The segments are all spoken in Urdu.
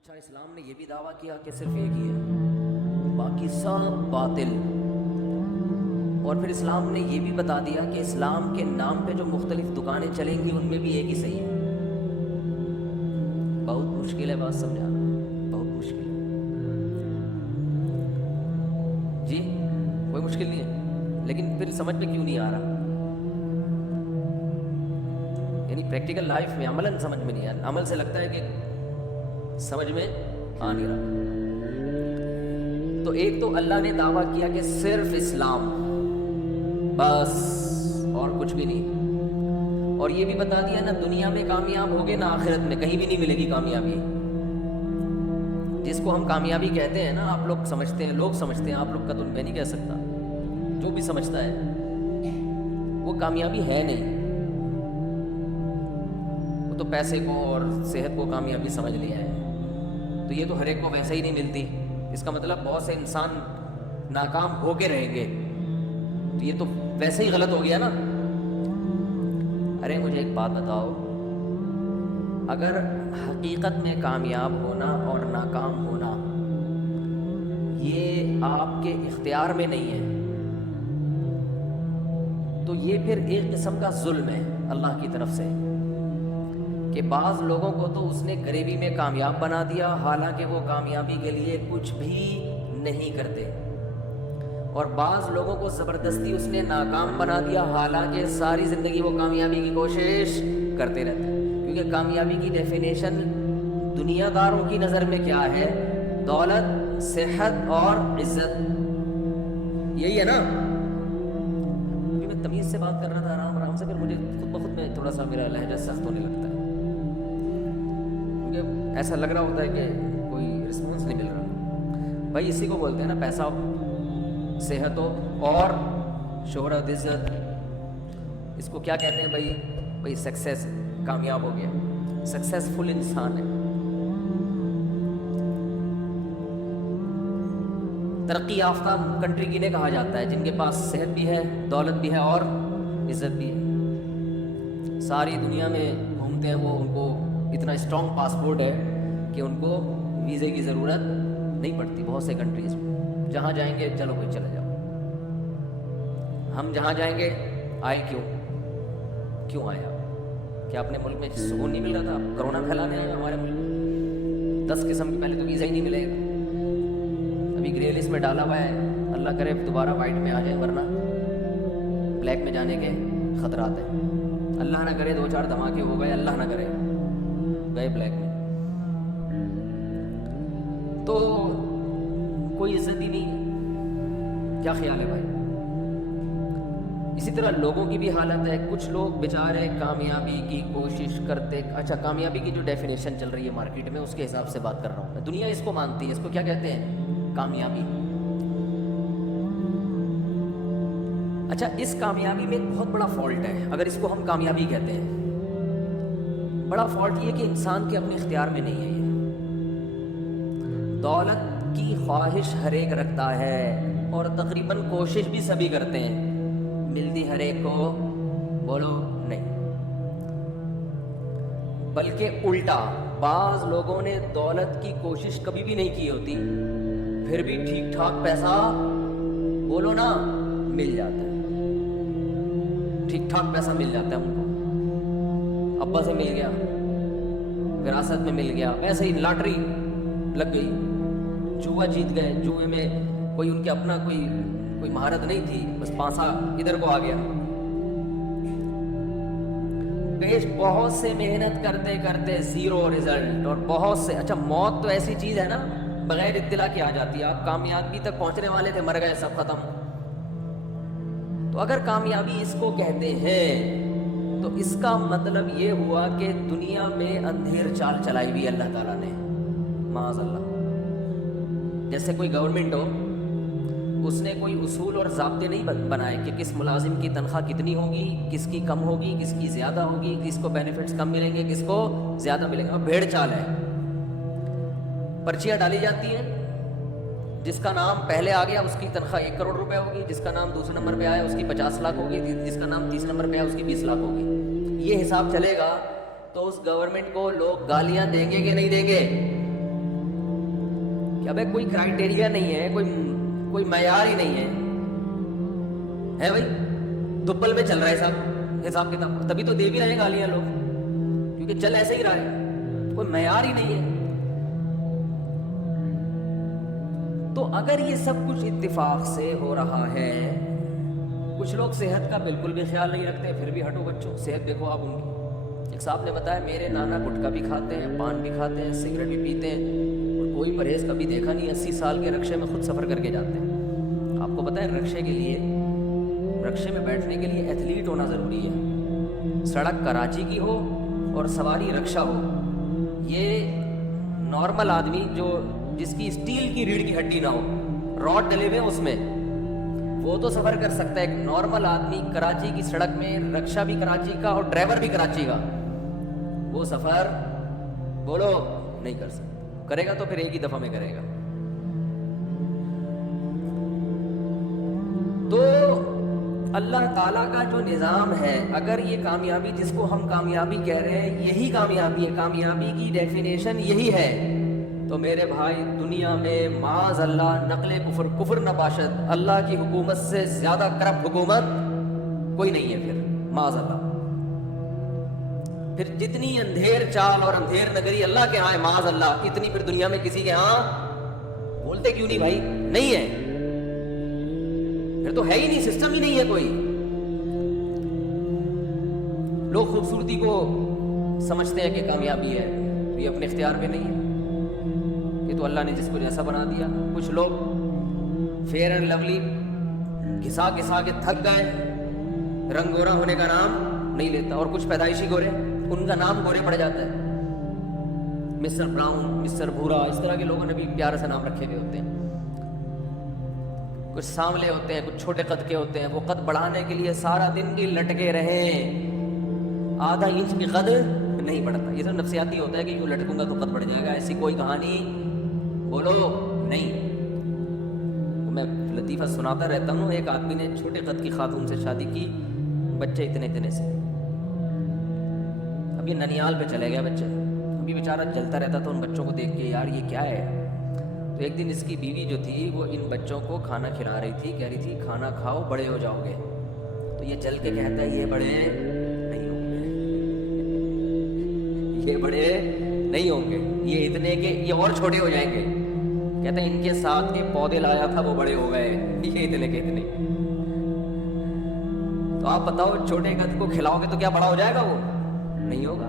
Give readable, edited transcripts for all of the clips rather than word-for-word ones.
اچھا، اسلام نے یہ بھی دعویٰ کیا کہ صرف ایک ہی ہے، باقی سب باطل. اور پھر اسلام نے یہ بھی بتا دیا کہ اسلام کے نام پہ جو مختلف دکانیں چلیں گی ان میں بھی ایک ہی صحیح ہے. بہت مشکل ہے بات سمجھانا، بہت مشکل ہے جی، کوئی مشکل نہیں ہے، لیکن پھر سمجھ میں کیوں نہیں آ رہا؟ یعنی پریکٹیکل لائف میں عملاً سمجھ میں نہیں آ رہا. عمل سے لگتا ہے کہ سمجھ میں آ نہیں رہا. تو ایک تو اللہ نے دعویٰ کیا کہ صرف اسلام بس اور کچھ بھی نہیں، اور یہ بھی بتا دیا نہ دنیا میں کامیاب ہوگے نہ آخرت میں، کہیں بھی نہیں ملے گی کامیابی. جس کو ہم کامیابی کہتے ہیں نا، آپ لوگ سمجھتے ہیں، لوگ سمجھتے ہیں، آپ لوگ کا تو میں نہیں کہہ سکتا، جو بھی سمجھتا ہے وہ کامیابی ہے نہیں. وہ تو پیسے کو اور صحت کو کامیابی سمجھ لیا ہے. تو یہ تو ہر ایک کو ویسے ہی نہیں ملتی. اس کا مطلب بہت سے انسان ناکام ہو کے رہیں گے، تو یہ تو ویسے ہی غلط ہو گیا نا. ارے مجھے ایک بات بتاؤ، اگر حقیقت میں کامیاب ہونا اور ناکام ہونا یہ آپ کے اختیار میں نہیں ہے، تو یہ پھر ایک قسم کا ظلم ہے اللہ کی طرف سے، کہ بعض لوگوں کو تو اس نے غریبی میں کامیاب بنا دیا حالانکہ وہ کامیابی کے لیے کچھ بھی نہیں کرتے، اور بعض لوگوں کو زبردستی اس نے ناکام بنا دیا حالانکہ ساری زندگی وہ کامیابی کی کوشش کرتے رہتے ہیں. کیونکہ کامیابی کی ڈیفینیشن دنیا داروں کی نظر میں کیا ہے؟ دولت، صحت اور عزت، یہی ہے نا. ابھی میں تمیز سے بات کر رہا تھا آرام آرام سے، پھر مجھے خود بخود میں تھوڑا سا میرا لہجہ سخت ہونے لگتا ہے، کیونکہ ایسا لگ رہا ہوتا ہے کہ کوئی رسپانس نہیں مل رہا. بھائی اسی کو بولتے ہیں نا، پیسہ ہو، صحت ہو اور شہرت، عزت، اس کو کیا کہتے ہیں بھائی سکسیس، کامیاب ہو گیا، سکسیسفل انسان ہے. ترقی یافتہ کنٹری کنہیں کہا جاتا ہے؟ جن کے پاس صحت بھی ہے، دولت بھی ہے اور عزت بھی ہے. ساری دنیا میں گھومتے ہیں وہ، ان کو اتنا اسٹرانگ پاسپورٹ ہے کہ ان کو ویزے کی ضرورت نہیں پڑتی. بہت سے کنٹریز میں جہاں جائیں گے چلو کوئی چلے جاؤ. ہم جہاں جائیں گے آئے کیوں آیا؟ کیا اپنے ملک میں سکون نہیں مل رہا تھا؟ کرونا پھیلانے آئے ہمارے ملک میں. 10 قسم کے پہلے تو ویزا ہی نہیں ملے گا. ابھی گرے لسٹ میں ڈالا ہوا ہے، اللہ کرے دوبارہ وائٹ میں آ جائے، ورنہ بلیک میں جانے کے خطرات ہیں. اللہ نہ کرے 2-4 دھماکے ہو گئے، اللہ نہ کرے گئے بلیک میں، تو کوئی عزت ہی نہیں ہے. کیا خیال ہے بھائی؟ اسی طرح لوگوں کی بھی حالت ہے. کچھ لوگ بیچارے کامیابی کی کوشش کرتے. اچھا، کامیابی کی جو ڈیفینیشن چل رہی ہے مارکیٹ میں اس کے حساب سے بات کر رہا ہوں میں. دنیا اس کو مانتی ہے، اس کو کیا کہتے ہیں؟ کامیابی. اچھا، اس کامیابی میں ایک بہت بڑا فالٹ ہے اگر اس کو ہم کامیابی کہتے ہیں. بڑا فالٹ یہ کہ انسان کے اپنے اختیار میں نہیں ہے. یہ دولت کی خواہش ہر ایک رکھتا ہے اور تقریباً کوشش بھی سبھی کرتے ہیں، ملتی ہر ایک کو بولو نہیں. بلکہ الٹا، بعض لوگوں نے دولت کی کوشش کبھی بھی نہیں کی ہوتی، پھر بھی ٹھیک ٹھاک پیسہ بولو نا مل جاتا ہے. ٹھیک ٹھاک پیسہ مل جاتا ہے ان کو. ابا سے مل گیا، وراثت میں مل گیا، ویسے ہی لاٹری لگ گئی، جوا جیت گئے، جوئے میں کوئی ان کے اپنا کوئی مہارت نہیں تھی، بس پانسا ادھر کو آ گیا. بہت سے محنت کرتے کرتے زیرو رزلٹ. اور بہت سے، اچھا موت تو ایسی چیز ہے نا بغیر اطلاع کے آ جاتی ہے. آپ کامیابی تک پہنچنے والے تھے، مر گئے، سب ختم. تو اگر کامیابی اس کو کہتے ہیں تو اس کا مطلب یہ ہوا کہ دنیا میں اندھیر چال چلائی ہوئی اللہ تعالیٰ نے، معاذ اللہ. جیسے کوئی گورنمنٹ ہو، اس نے کوئی اصول اور ضابطے نہیں بنائے کہ کس ملازم کی تنخواہ کتنی ہوگی، کس کی کم ہوگی، کس کی زیادہ ہوگی، کس کو بینیفٹس کم ملیں گے، کس کو زیادہ ملیں گے. بھیڑ چال ہے. پرچیاں ڈالی جاتی ہیں، جس کا نام پہلے آ گیا اس کی تنخواہ 1 کروڑ روپے ہوگی، جس کا نام دوسرے نمبر پہ آیا اس کی 50 لاکھ ہوگی، جس کا نام تیسرے نمبر پہ آیا اس کی 20 لاکھ ہوگی. یہ حساب چلے گا تو اس گورنمنٹ کو لوگ گالیاں دیں گے کہ نہیں دیں گے؟ ابے کوئی کرائٹیریا نہیں ہے, کوئی معیار ہی نہیں ہے بھائی, دبل میں چل رہا ہے حساب کتاب, تبھی تو دے بھی رہے گالیاں لوگ, کیونکہ چل ایسے ہی رہا ہے, کوئی معیار ہی نہیں ہے. تو اگر یہ سب کچھ اتفاق سے ہو رہا ہے, کچھ لوگ صحت کا بالکل بھی خیال نہیں رکھتے, پھر بھی ہٹو بچوں, صحت دیکھو آپ ان کی. ایک صاحب نے بتایا میرے نانا گٹکا بھی کھاتے ہیں, پان بھی کھاتے ہیں, سگریٹ بھی پیتے ہیں, اور کوئی پرہیز کبھی دیکھا نہیں. 80 سال کے رکشے میں خود سفر کر کے جاتے ہیں. آپ کو پتہ ہے رکشے کے لیے, رکشے میں بیٹھنے کے لیے ایتھلیٹ ہونا ضروری ہے. سڑک کراچی کی ہو اور سواری رکشہ ہو, یہ نارمل آدمی جس کی اسٹیل کی ریڑھ کی ہڈی نہ ہو, راڈ ڈلے ہوئے اس میں, وہ تو سفر کر سکتا ہے. ایک نارمل آدمی کراچی کی سڑک میں, رکشہ بھی کراچی کا اور ڈرائیور بھی کراچی کا, وہ سفر بولو نہیں کر سکتا. کرے گا تو پھر ایک ہی دفعہ میں کرے گا. تو اللہ تعالیٰ کا جو نظام ہے, اگر یہ کامیابی جس کو ہم کامیابی کہہ رہے ہیں یہی کامیابی ہے, کامیابی کی ڈیفینیشن یہی ہے, تو میرے بھائی دنیا میں معاذ اللہ نقل کفر نہ باشد, اللہ کی حکومت سے زیادہ کرپٹ حکومت کوئی نہیں ہے پھر, معاذ اللہ. پھر جتنی اندھیر چال اور اندھیر نگری اللہ کے ہاں ہے معاذ اللہ, اتنی پھر دنیا میں کسی کے ہاں بولتے کیوں نہیں بھائی, نہیں ہے, پھر تو ہے ہی نہیں, سسٹم ہی نہیں ہے کوئی. لوگ خوبصورتی کو سمجھتے ہیں کہ کامیابی ہے, تو یہ اپنے اختیار پہ نہیں ہے, یہ تو اللہ نے جس کو جیسا بنا دیا. کچھ لوگ فیئر اینڈ لولی گھسا کے تھک گئے, رنگ گورا ہونے کا نام نہیں لیتا, اور کچھ پیدائشی گورے, ان کا نام گورے پڑ جاتا ہے, مسٹر براؤن, مسٹر بھورا, اس طرح کے لوگوں نے بھی پیارے سے نام رکھے ہوئے ہوتے ہیں. کچھ سانولے ہوتے ہیں, کچھ چھوٹے قد کے ہوتے ہیں, وہ قد بڑھانے کے لیے سارا دن بھی لٹکے رہیں, آدھا انچ بھی قد نہیں بڑھتا. یہ تو نفسیاتی ہوتا ہے کہ یوں لٹکوں گا تو قد بڑھ جائے گا, ایسی کوئی کہانی بولو نہیں. میں لطیفہ سناتا رہتا ہوں. ایک آدمی نے چھوٹے قد کی خاتون سے شادی کی, بچے اتنے سے, اب یہ ننیال پہ چلے گیا بچے, ابھی بیچارہ جلتا رہتا تھا ان بچوں کو دیکھ کے, یار یہ کیا ہے. تو ایک دن اس کی بیوی جو تھی وہ ان بچوں کو کھانا کھلا رہی تھی, کہہ رہی تھی کھانا کھاؤ بڑے ہو جاؤ گے. تو یہ چل کے کہتا ہے یہ بڑے نہیں ہوں گے, یہ بڑے نہیں ہوں گے, یہ اتنے کے یہ اور چھوٹے ہو جائیں گے. کہتا ہے ان کے ساتھ کے پودے لایا تھا وہ بڑے ہو گئے, یہ اتنے کے اتنے. تو آپ بتاؤ چھوٹے قد کو کھلاؤ گے تو کیا بڑا ہو جائے گا, وہ نہیں ہوگا.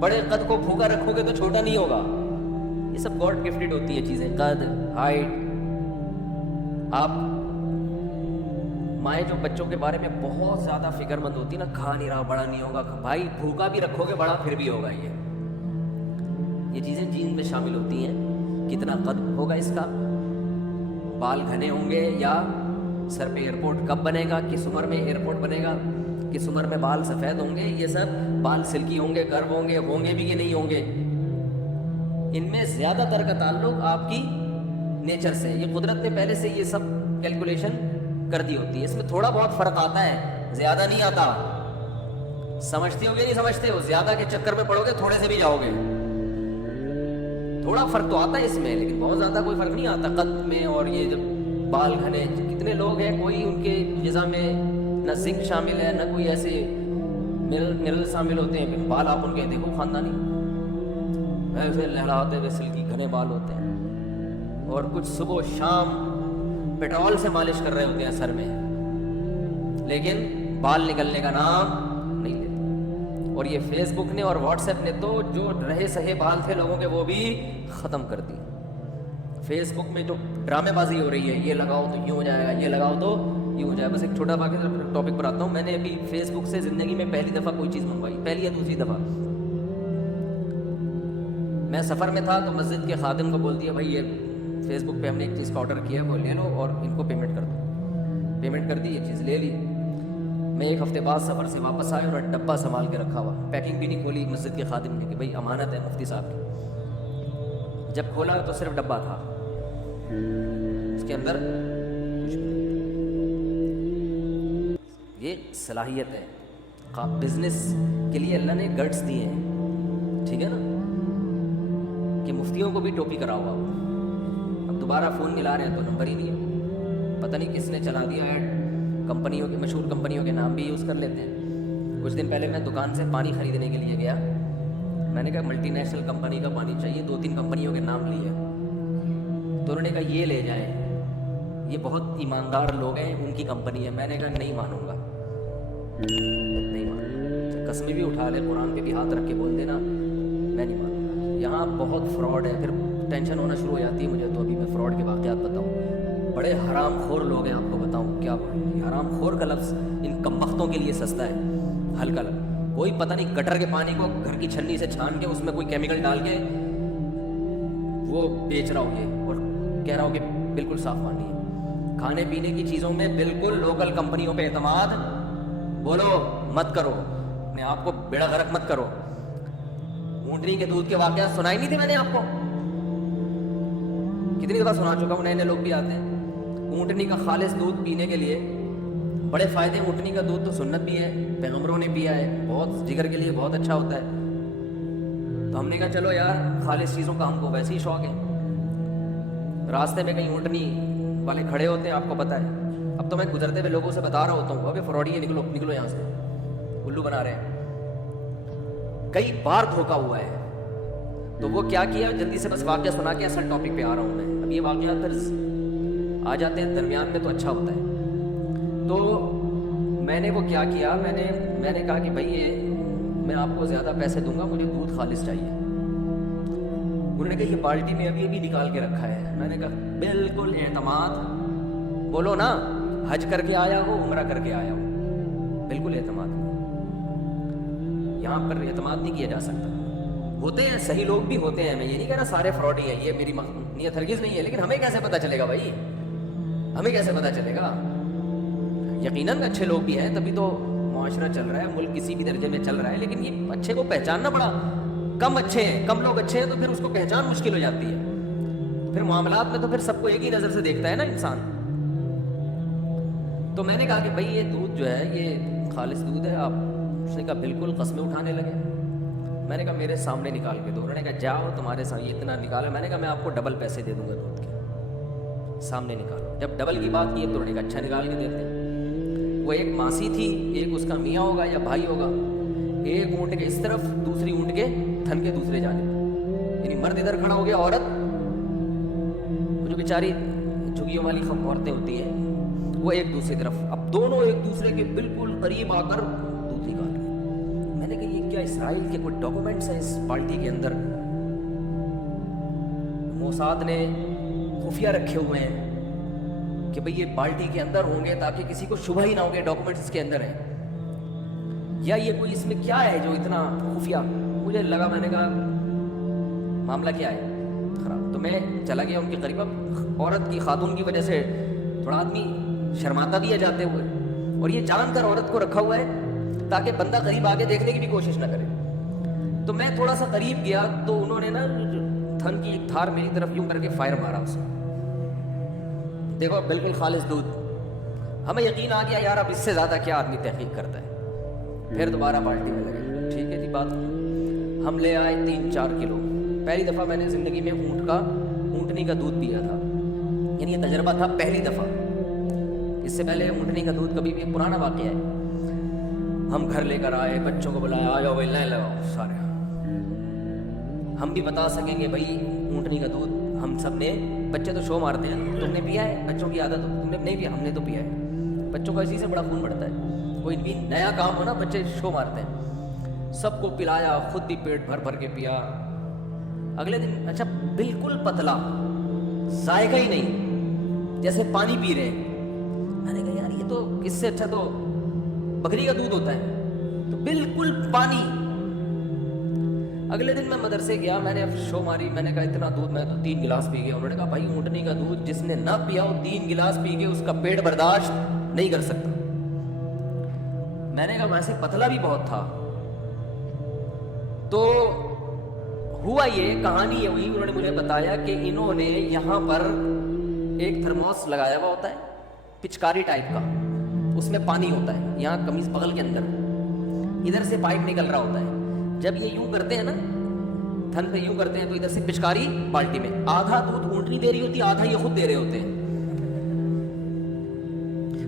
بڑے قد کو بھوکا رکھو گے تو چھوٹا نہیں ہوگا. یہ سب گاڈ گفٹڈ ہوتی ہیں چیزیں, قد, ہائٹ. آپ مائیں جو بچوں کے بارے میں بہت زیادہ فکر مند ہوتی نا, کھا نہیں رہا بڑا نہیں ہوگا, بھائی بھوکا بھی رکھو گے بڑا پھر بھی ہوگا. یہ چیزیں جین میں شامل ہوتی ہیں. کتنا قد ہوگا اس کا, بال گھنے ہوں گے یا سر پہ ایئرپورٹ کب بنے گا, کس عمر میں ایئرپورٹ بنے گا, کس عمر میں بال سفید ہوں گے, یہ سب بال سلکی ہوں گے, کرو ہوں گے بھی کہ نہیں ہوں گے. ان میں زیادہ تر کا تعلق آپ کی نیچر سے, یہ قدرت نے پہلے سے یہ سب کیلکولیشن کر دی ہوتی ہے. اس میں تھوڑا بہت فرق آتا ہے, زیادہ نہیں آتا. سمجھتے ہو گے نہیں سمجھتے ہو, زیادہ کے چکر میں پڑو گے تھوڑے سے بھی جاؤ گے. تھوڑا فرق تو آتا ہے اس میں, لیکن بہت زیادہ کوئی فرق نہیں آتا قد میں. اور یہ جب بال گھنے, کتنے لوگ ہیں کوئی ان کے غذا میں نہ زنک شامل ہے نہ کوئی ایسے منرل شامل ہوتے ہیں, پھر بال آپ ان کے دیکھو خاندانی ایسے لہراتے ہوئے سلکی گھنے بال ہوتے ہیں, اور کچھ صبح و شام پیٹرول سے مالش کر رہے ہوتے ہیں سر میں, لیکن بال نکلنے کا نام نہیں لیتے. اور یہ فیس بک نے اور واٹس ایپ نے تو جو رہے سہے بال تھے لوگوں کے وہ بھی ختم کر دی. فیس بک میں جو ڈرامے بازی ہو رہی ہے, یہ لگاؤ تو یوں ہو جائے گا, یہ لگاؤ تو یوں ہو جائے گا. بس ایک چھوٹا باقی ٹاپک پر آتا ہوں. میں نے ابھی فیس بک سے زندگی میں پہلی دفعہ کوئی چیز منگوائی, پہلی یا دوسری دفعہ. میں سفر میں تھا تو مسجد کے خادم کو بول دیا بھائی یہ فیس بک پہ ہم نے ایک چیز کا آرڈر کیا ہے, وہ لے لو اور ان کو پیمنٹ کر دو. پیمنٹ کر دی, یہ چیز لے لی. میں ایک ہفتے بعد سفر سے واپس آیا اور ڈبہ سنبھال کے رکھا ہوا, پیکنگ بھی نہیں کھولی مسجد کے خادم نے کہ بھائی امانت ہے مفتی صاحب کی. جب کھولا تو صرف ڈبہ تھا, اس کے اندر کچھ بھی. یہ صلاحیت ہے, بزنس کے لیے اللہ نے گٹس دیے ہیں, ٹھیک ہے نا, کہ مفتیوں کو بھی ٹوپی کراؤ آپ, دوبارہ فون ملا رہے ہیں تو نمبر ہی نہیں ہے. پتہ نہیں کس نے چلا دیا ایڈ. کمپنیوں کے مشہور کمپنیوں کے نام بھی یوز کر لیتے ہیں. کچھ دن پہلے میں دکان سے پانی خریدنے کے لیے گیا. میں نے کہا ملٹی نیشنل کمپنی کا پانی چاہیے, 2-3 کمپنیوں کے نام لیے. تو انہوں نے کہا یہ لے جائیں, یہ بہت ایماندار لوگ ہیں, ان کی کمپنی ہے. میں نے کہا نہیں مانوں گا, نہیں مانوں گا. قسمیں بھی اٹھا لے, قرآن پہ بھی ہاتھ رکھ کے بول دینا میں نہیں مانوں گا. یہاں بہت فراڈ ہے. پھر ٹینشن ہونا شروع ہو جاتی ہے مجھے. تو ابھی میں فراڈ کے واقعات بتاؤں. بڑے حرام خور لوگ ہیں, آپ کو بتاؤں کیا بولوں. حرام خور کا لفظ ان کم بختوں کے لیے سستا ہے, ہلکا لفظ. کوئی پتہ نہیں گٹر کے پانی کو گھر کی چھنی سے چھان کے اس میں کوئی کیمیکل ڈال کے وہ بیچ رہا ہو یہ, اور کہہ رہا ہو کہ بالکل صاف پانی ہے. کھانے پینے کی چیزوں میں بالکل لوکل کمپنیوں پہ اعتماد بولو مت کرو, اپنے آپ کو بیڑا غرق مت کرو. اونٹنی کے دودھ کے واقعات سنائی نہیں تھے میں نے آپ کو؟ کتنی دفعہ سنا چکا ہوں, نئے نئے لوگ بھی آتے ہیں. اونٹنی کا خالص دودھ پینے کے لیے بڑے فائدے. اونٹنی کا دودھ تو سنت بھی ہے, پیغمبروں نے پیا ہے, بہت جگر کے لیے بہت اچھا ہوتا ہے. تو ہم نے کہا چلو یار خالص چیزوں کا ہم کو ویسے ہی شوق ہے. راستے میں کہیں اونٹنی والے کھڑے ہوتے ہیں, آپ کو پتہ ہے. اب تو میں گزرتے ہوئے لوگوں سے بتا رہا ہوتا ہوں ابے فراڈی ہے, نکلو نکلو یہاں سے, الو بنا رہے ہیں. کئی بار دھوکا ہوا ہے. تو وہ کیا کیا, جلدی سے بس واقعہ سنا کے اصل ٹاپک پہ آ رہا ہوں میں. اب یہ واقعات طرز آ جاتے ہیں درمیان میں تو اچھا ہوتا ہے. تو میں نے وہ کیا کیا, میں نے کہا کہ بھائی یہ میں آپ کو زیادہ پیسے دوں گا, مجھے دودھ خالص چاہیے. انہوں نے کہا یہ بالٹی میں ابھی نکال کے رکھا ہے. میں نے کہا بالکل اعتماد بولو نا, حج کر کے آیا ہو عمرہ کر کے آیا ہو, بالکل اعتماد. یہاں پر اعتماد نہیں کیا جا سکتا. ہوتے ہیں صحیح لوگ بھی ہوتے ہیں, میں یہ نہیں کہہ رہا سارے فراڈ ہی ہیں, یہ میری نیت ہرگز نہیں ہے. لیکن ہمیں کیسے پتہ چلے گا بھائی, ہمیں کیسے پتہ چلے گا؟ یقیناً اچھے لوگ بھی ہیں, تبھی تو معاشرہ چل رہا ہے, ملک کسی بھی درجے میں چل رہا ہے. لیکن یہ اچھے کو پہچاننا بڑا کم اچھے ہیں, کم لوگ اچھے ہیں, تو پھر اس کو پہچان مشکل ہو جاتی ہے. پھر معاملات میں تو پھر سب کو ایک ہی نظر سے دیکھتا ہے نا انسان. تو میں نے کہا کہ بھائی یہ دودھ جو ہے یہ خالص دودھ ہے آپ. اس نے کہا بالکل. قسمیں اٹھانے لگے. میں نے کہا میرے سامنے نکال کے دو. انہوں نے کہا جاؤ تمہارے سامنے اتنا نکالا. میں نے کہا میں آپ کو ڈبل پیسے دے دوں گا دودھ کے, سامنے نکالو. جب ڈبل کی بات کی تو انہوں نے کہا اچھا نکال کے دیتے ہیں. وہ ایک ماسی تھی, ایک اس کا میاں ہوگا یا بھائی ہوگا, ایک اونٹ کے اس طرف دوسری اونٹ کے تھن کے دوسرے جانب. یعنی مرد ادھر کھڑا ہو گیا, عورت جو بیچاری جھگیوں والی عورتیں ہوتی ہیں وہ ایک دوسری طرف. اب دونوں ایک دوسرے کے بالکل قریب آ کر دودھ نکال رہے. میں نے کہا یہ کیا اسرائیل کے کوئی ڈاکومنٹس ہیں اس بالٹی کے اندر؟ موساد نے خفیہ رکھے ہوئے ہیں کہ بھئی یہ بالٹی کے اندر ہوں گے تاکہ کسی کو شبہ ہی نہ ہو کہ ڈاکومنٹس اس کے اندر ہیں, یا یہ کوئی اس میں کیا ہے جو اتنا خفیہ. مجھے لگا, میں نے کہا معاملہ کیا ہے خراب. تو میں چلا گیا ان کے قریب. اب عورت کی, خاتون کی وجہ سے تھوڑا آدمی شرماتا بھی ہے جاتے ہوئے, اور یہ جان کر عورت کو رکھا ہوا ہے تاکہ بندہ قریب آگے دیکھنے کی بھی کوشش نہ کرے. تو میں تھوڑا سا قریب گیا تو انہوں نے نا تھن کی ایک تھار میری طرف یوں کر کے فائر مارا اسے. دیکھو بالکل خالص دودھ. ہمیں یقین آ گیا یار اب اس سے زیادہ کیا آدمی تحقیق کرتا ہے. پھر دوبارہ بالٹی میں لگے. ٹھیک ہے جی بات. ہم لے آئے 3-4 کلو. پہلی دفعہ میں نے زندگی میں اونٹنی کا دودھ پیا تھا, یعنی یہ تجربہ تھا پہلی دفعہ. اس سے پہلے اونٹنی کا دودھ کبھی بھی ایک پرانا واقعہ ہے. ہم گھر لے کر آئے, بچوں کو بلایا, آ جاؤ بھائی لے لگاؤ سارے. ہم بھی بتا سکیں گے بھائی اونٹنی کا دودھ ہم سب نے, بچے تو شو مارتے ہیں تم نے پیا ہے, بچوں کی عادت تم نے نہیں پیا, ہم نے تو پیا ہے. بچوں کا اسی سے بڑا خون بڑھتا ہے. کوئی بھی نیا کام ہو نا بچے شو مارتے ہیں. سب کو پلایا, خود بھی پیٹ بھر بھر کے پیا. اگلے دن اچھا بالکل پتلا, ذائقہ ہی نہیں, جیسے پانی پی رہے. میں نے کہا یار یہ تو اس سے اچھا تو بکری کا دودھ ہوتا ہے, تو بالکل پانی. اگلے دن میں مدرسے گیا, میں نے شو ماری, میں نے کہا اتنا دودھ, میں تو 3 گلاس پی گیا. انہوں نے کہا بھائی اونٹنی کا دودھ جس نے نہ پیا ہو 3 گلاس پی کے اس کا پیٹ برداشت نہیں کر سکتا. میں نے کہا ویسے پتلا بھی بہت تھا. تو ہوا یہ, کہانی یہ ہوئی, انہوں نے مجھے بتایا کہ انہوں نے یہاں پر ایک تھرموس لگایا ہوا ہوتا ہے پچکاری ٹائپ کا, اس میں پانی ہوتا ہے, یہاں قمیض بغل کے اندر ادھر سے پائپ نکل رہا ہوتا ہے. جب یہ یوں کرتے ہیں نا تھن پہ یوں کرتے ہیں تو ادھر سے پچکاری بالٹی میں, آدھا دودھ اونٹنی دے رہی ہوتی ہے, آدھا یہ خود دے رہے ہوتے ہیں,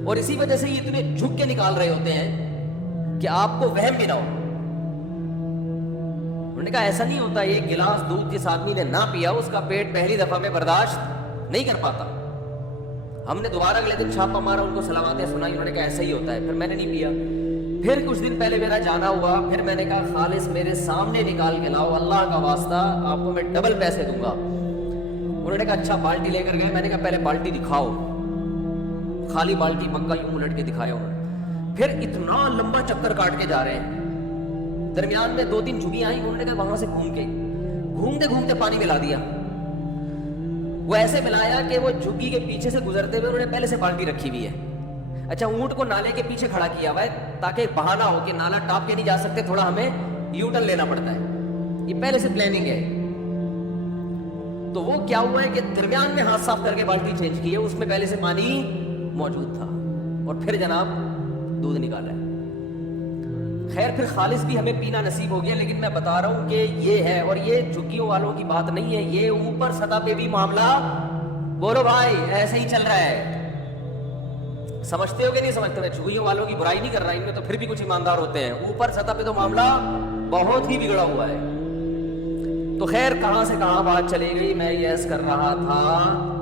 اور اسی وجہ سے یہ اتنے جھک کے نکال رہے ہوتے ہیں کہ آپ کو وہم بھی نہ ہو. انہوں نے کہا ایسا نہیں ہوتا, ایک گلاس دودھ جس آدمی نے نہ پیا اس کا پیٹ پہلی دفعہ میں برداشت نہیں کر پاتا. ہم نے دوبارہ اگلے دن چھاپا مارا, ان کو سلاماتیں سنائی, انہوں نے کہا ایسا ہی ہوتا ہے. پھر میں نے نہیں پیا. پھر کچھ دن پہلے میرا جانا ہوا, پھر میں نے کہا خالص میرے سامنے نکال کے لاؤ, اللہ کا واسطہ آپ کو میں ڈبل پیسے دوں گا. انہوں نے کہا اچھا. بالٹی لے کر گئے, میں نے کہا پہلے بالٹی دکھاؤ. خالی بالٹی مگا یوں الٹ کے دکھایا انہوں نے. پھر اتنا لمبا چکر کاٹ کے جا رہے ہیں, درمیان میں 2-3 جھگی آئی, انہوں نے کہا وہاں سے گھومتے گھومتے پانی ملا دیا. وہ ایسے ملایا کہ وہ جھگی کے پیچھے سے گزرتے ہوئے انہوں نے پہلے سے بالٹی رکھی ہوئی ہے. اچھا, اونٹ کو نالے کے پیچھے کھڑا کیا ہوا ہے تاکہ بہانہ ہو کہ نالا ٹاپ کے نہیں جا سکتے, تھوڑا ہمیں یو ٹرن لینا پڑتا ہے. یہ پہلے سے پلاننگ ہے. تو وہ کیا ہوا ہے کہ درمیان میں ہاتھ صاف کر کے بالٹی چینج کی ہے, اس میں پہلے سے پانی موجود تھا, اور پھر جناب دودھ نکالا ہے. خیر پھر خالص بھی ہمیں پینا نصیب ہو گیا, لیکن میں بتا رہا ہوں کہ یہ ہے, اور یہ جھگیوں والوں کی بات نہیں ہے, یہ اوپر سطح پہ بھی معاملہ, بولو بھائی ایسے ہی چل رہا ہے. سمجھتے ہو کہ نہیں سمجھتے؟ میں جھگیوں والوں کی برائی نہیں کر رہا, ان میں تو پھر بھی کچھ ایماندار ہوتے ہیں, اوپر سطح پہ تو معاملہ بہت ہی بگڑا ہوا ہے. تو خیر کہاں سے کہاں بات چلی گئی, میں یہ عرض کر رہا تھا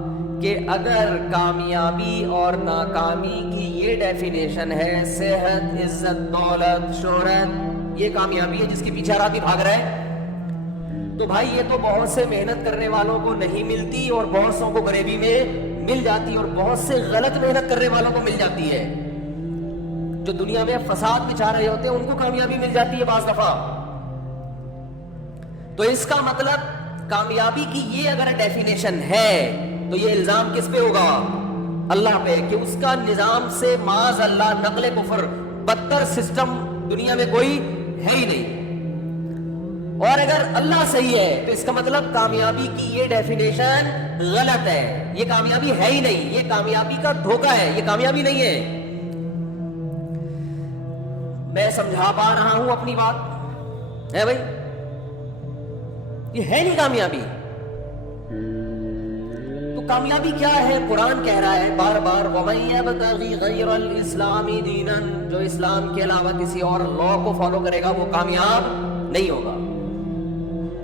کہ اگر کامیابی اور ناکامی کی یہ ڈیفینیشن ہے, صحت, عزت, دولت, شہرت, یہ کامیابی ہے جس کے پیچھے ہر آدمی بھاگ رہا ہے, تو بھائی یہ تو بہت سے محنت کرنے والوں کو نہیں ملتی, اور بہت سوں کو غریبی میں مل جاتی, اور بہت سے غلط محنت کرنے والوں کو مل جاتی ہے. جو دنیا میں فساد بچھا رہے ہوتے ہیں ان کو کامیابی مل جاتی ہے بعض دفعہ. تو اس کا مطلب کامیابی کی یہ اگر ڈیفینیشن ہے تو یہ الزام کس پہ ہوگا؟ اللہ پہ, کہ اس کا نظام سے معاذ اللہ نقل کفر بدتر سسٹم دنیا میں کوئی ہے ہی نہیں. اور اگر اللہ صحیح ہے تو اس کا مطلب کامیابی کی یہ ڈیفینیشن غلط ہے, یہ کامیابی ہے ہی نہیں, یہ کامیابی کا دھوکہ ہے, یہ کامیابی نہیں ہے. میں سمجھا پا رہا ہوں اپنی بات ہے بھائی؟ یہ ہے نہیں کامیابی. تو کامیابی کیا ہے؟ قرآن کہہ رہا ہے بار بار, وَمَن يَبْتَغِ غَيْرَ الْإِسْلَامِ دِينًا, جو اسلام کے علاوہ کسی اور لا کو فالو کرے گا وہ کامیاب نہیں ہوگا.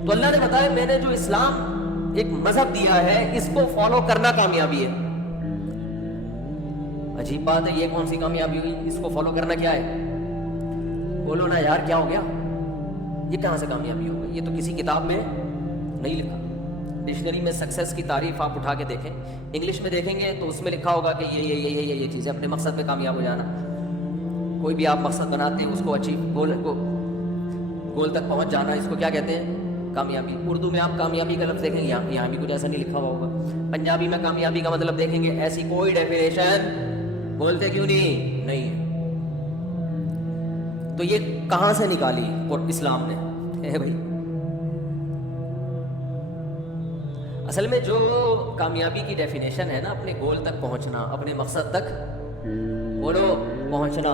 تو اللہ نے بتایا میں نے جو اسلام ایک مذہب دیا ہے اس کو فالو کرنا کامیابی ہے. عجیب بات ہے, یہ کون سی کامیابی ہوئی؟ اس کو فالو کرنا کیا ہے؟ بولو نا یار, کیا ہو گیا؟ یہ کہاں سے کامیابی ہو گئی؟ یہ تو کسی کتاب میں نہیں لکھا. ڈکشنری میں سکسیس کی تعریف آپ اٹھا کے دیکھیں, انگلش میں دیکھیں گے تو اس میں لکھا ہوگا کہ یہ چیزیں, اپنے مقصد پہ کامیاب ہو جانا. کوئی بھی آپ مقصد بناتے ہیں اس کو گول تک پہنچ جانا, اس کو کیا کہتے ہیں؟ کامیابی. اردو میں آپ کامیابی کا لفظ دیکھیں گے, یہاں بھی کچھ ایسا نہیں لکھا ہوا ہوگا. پنجابی میں کامیابی کا مطلب دیکھیں گے, ایسی کوئی ڈیفینیشن بولتے کیوں نہیں ہے. تو یہ کہاں سے نکالی اسلام نے بھائی؟ اصل میں جو کامیابی کی ڈیفینیشن ہے نا, اپنے گول تک پہنچنا, اپنے مقصد تک بولو پہنچنا,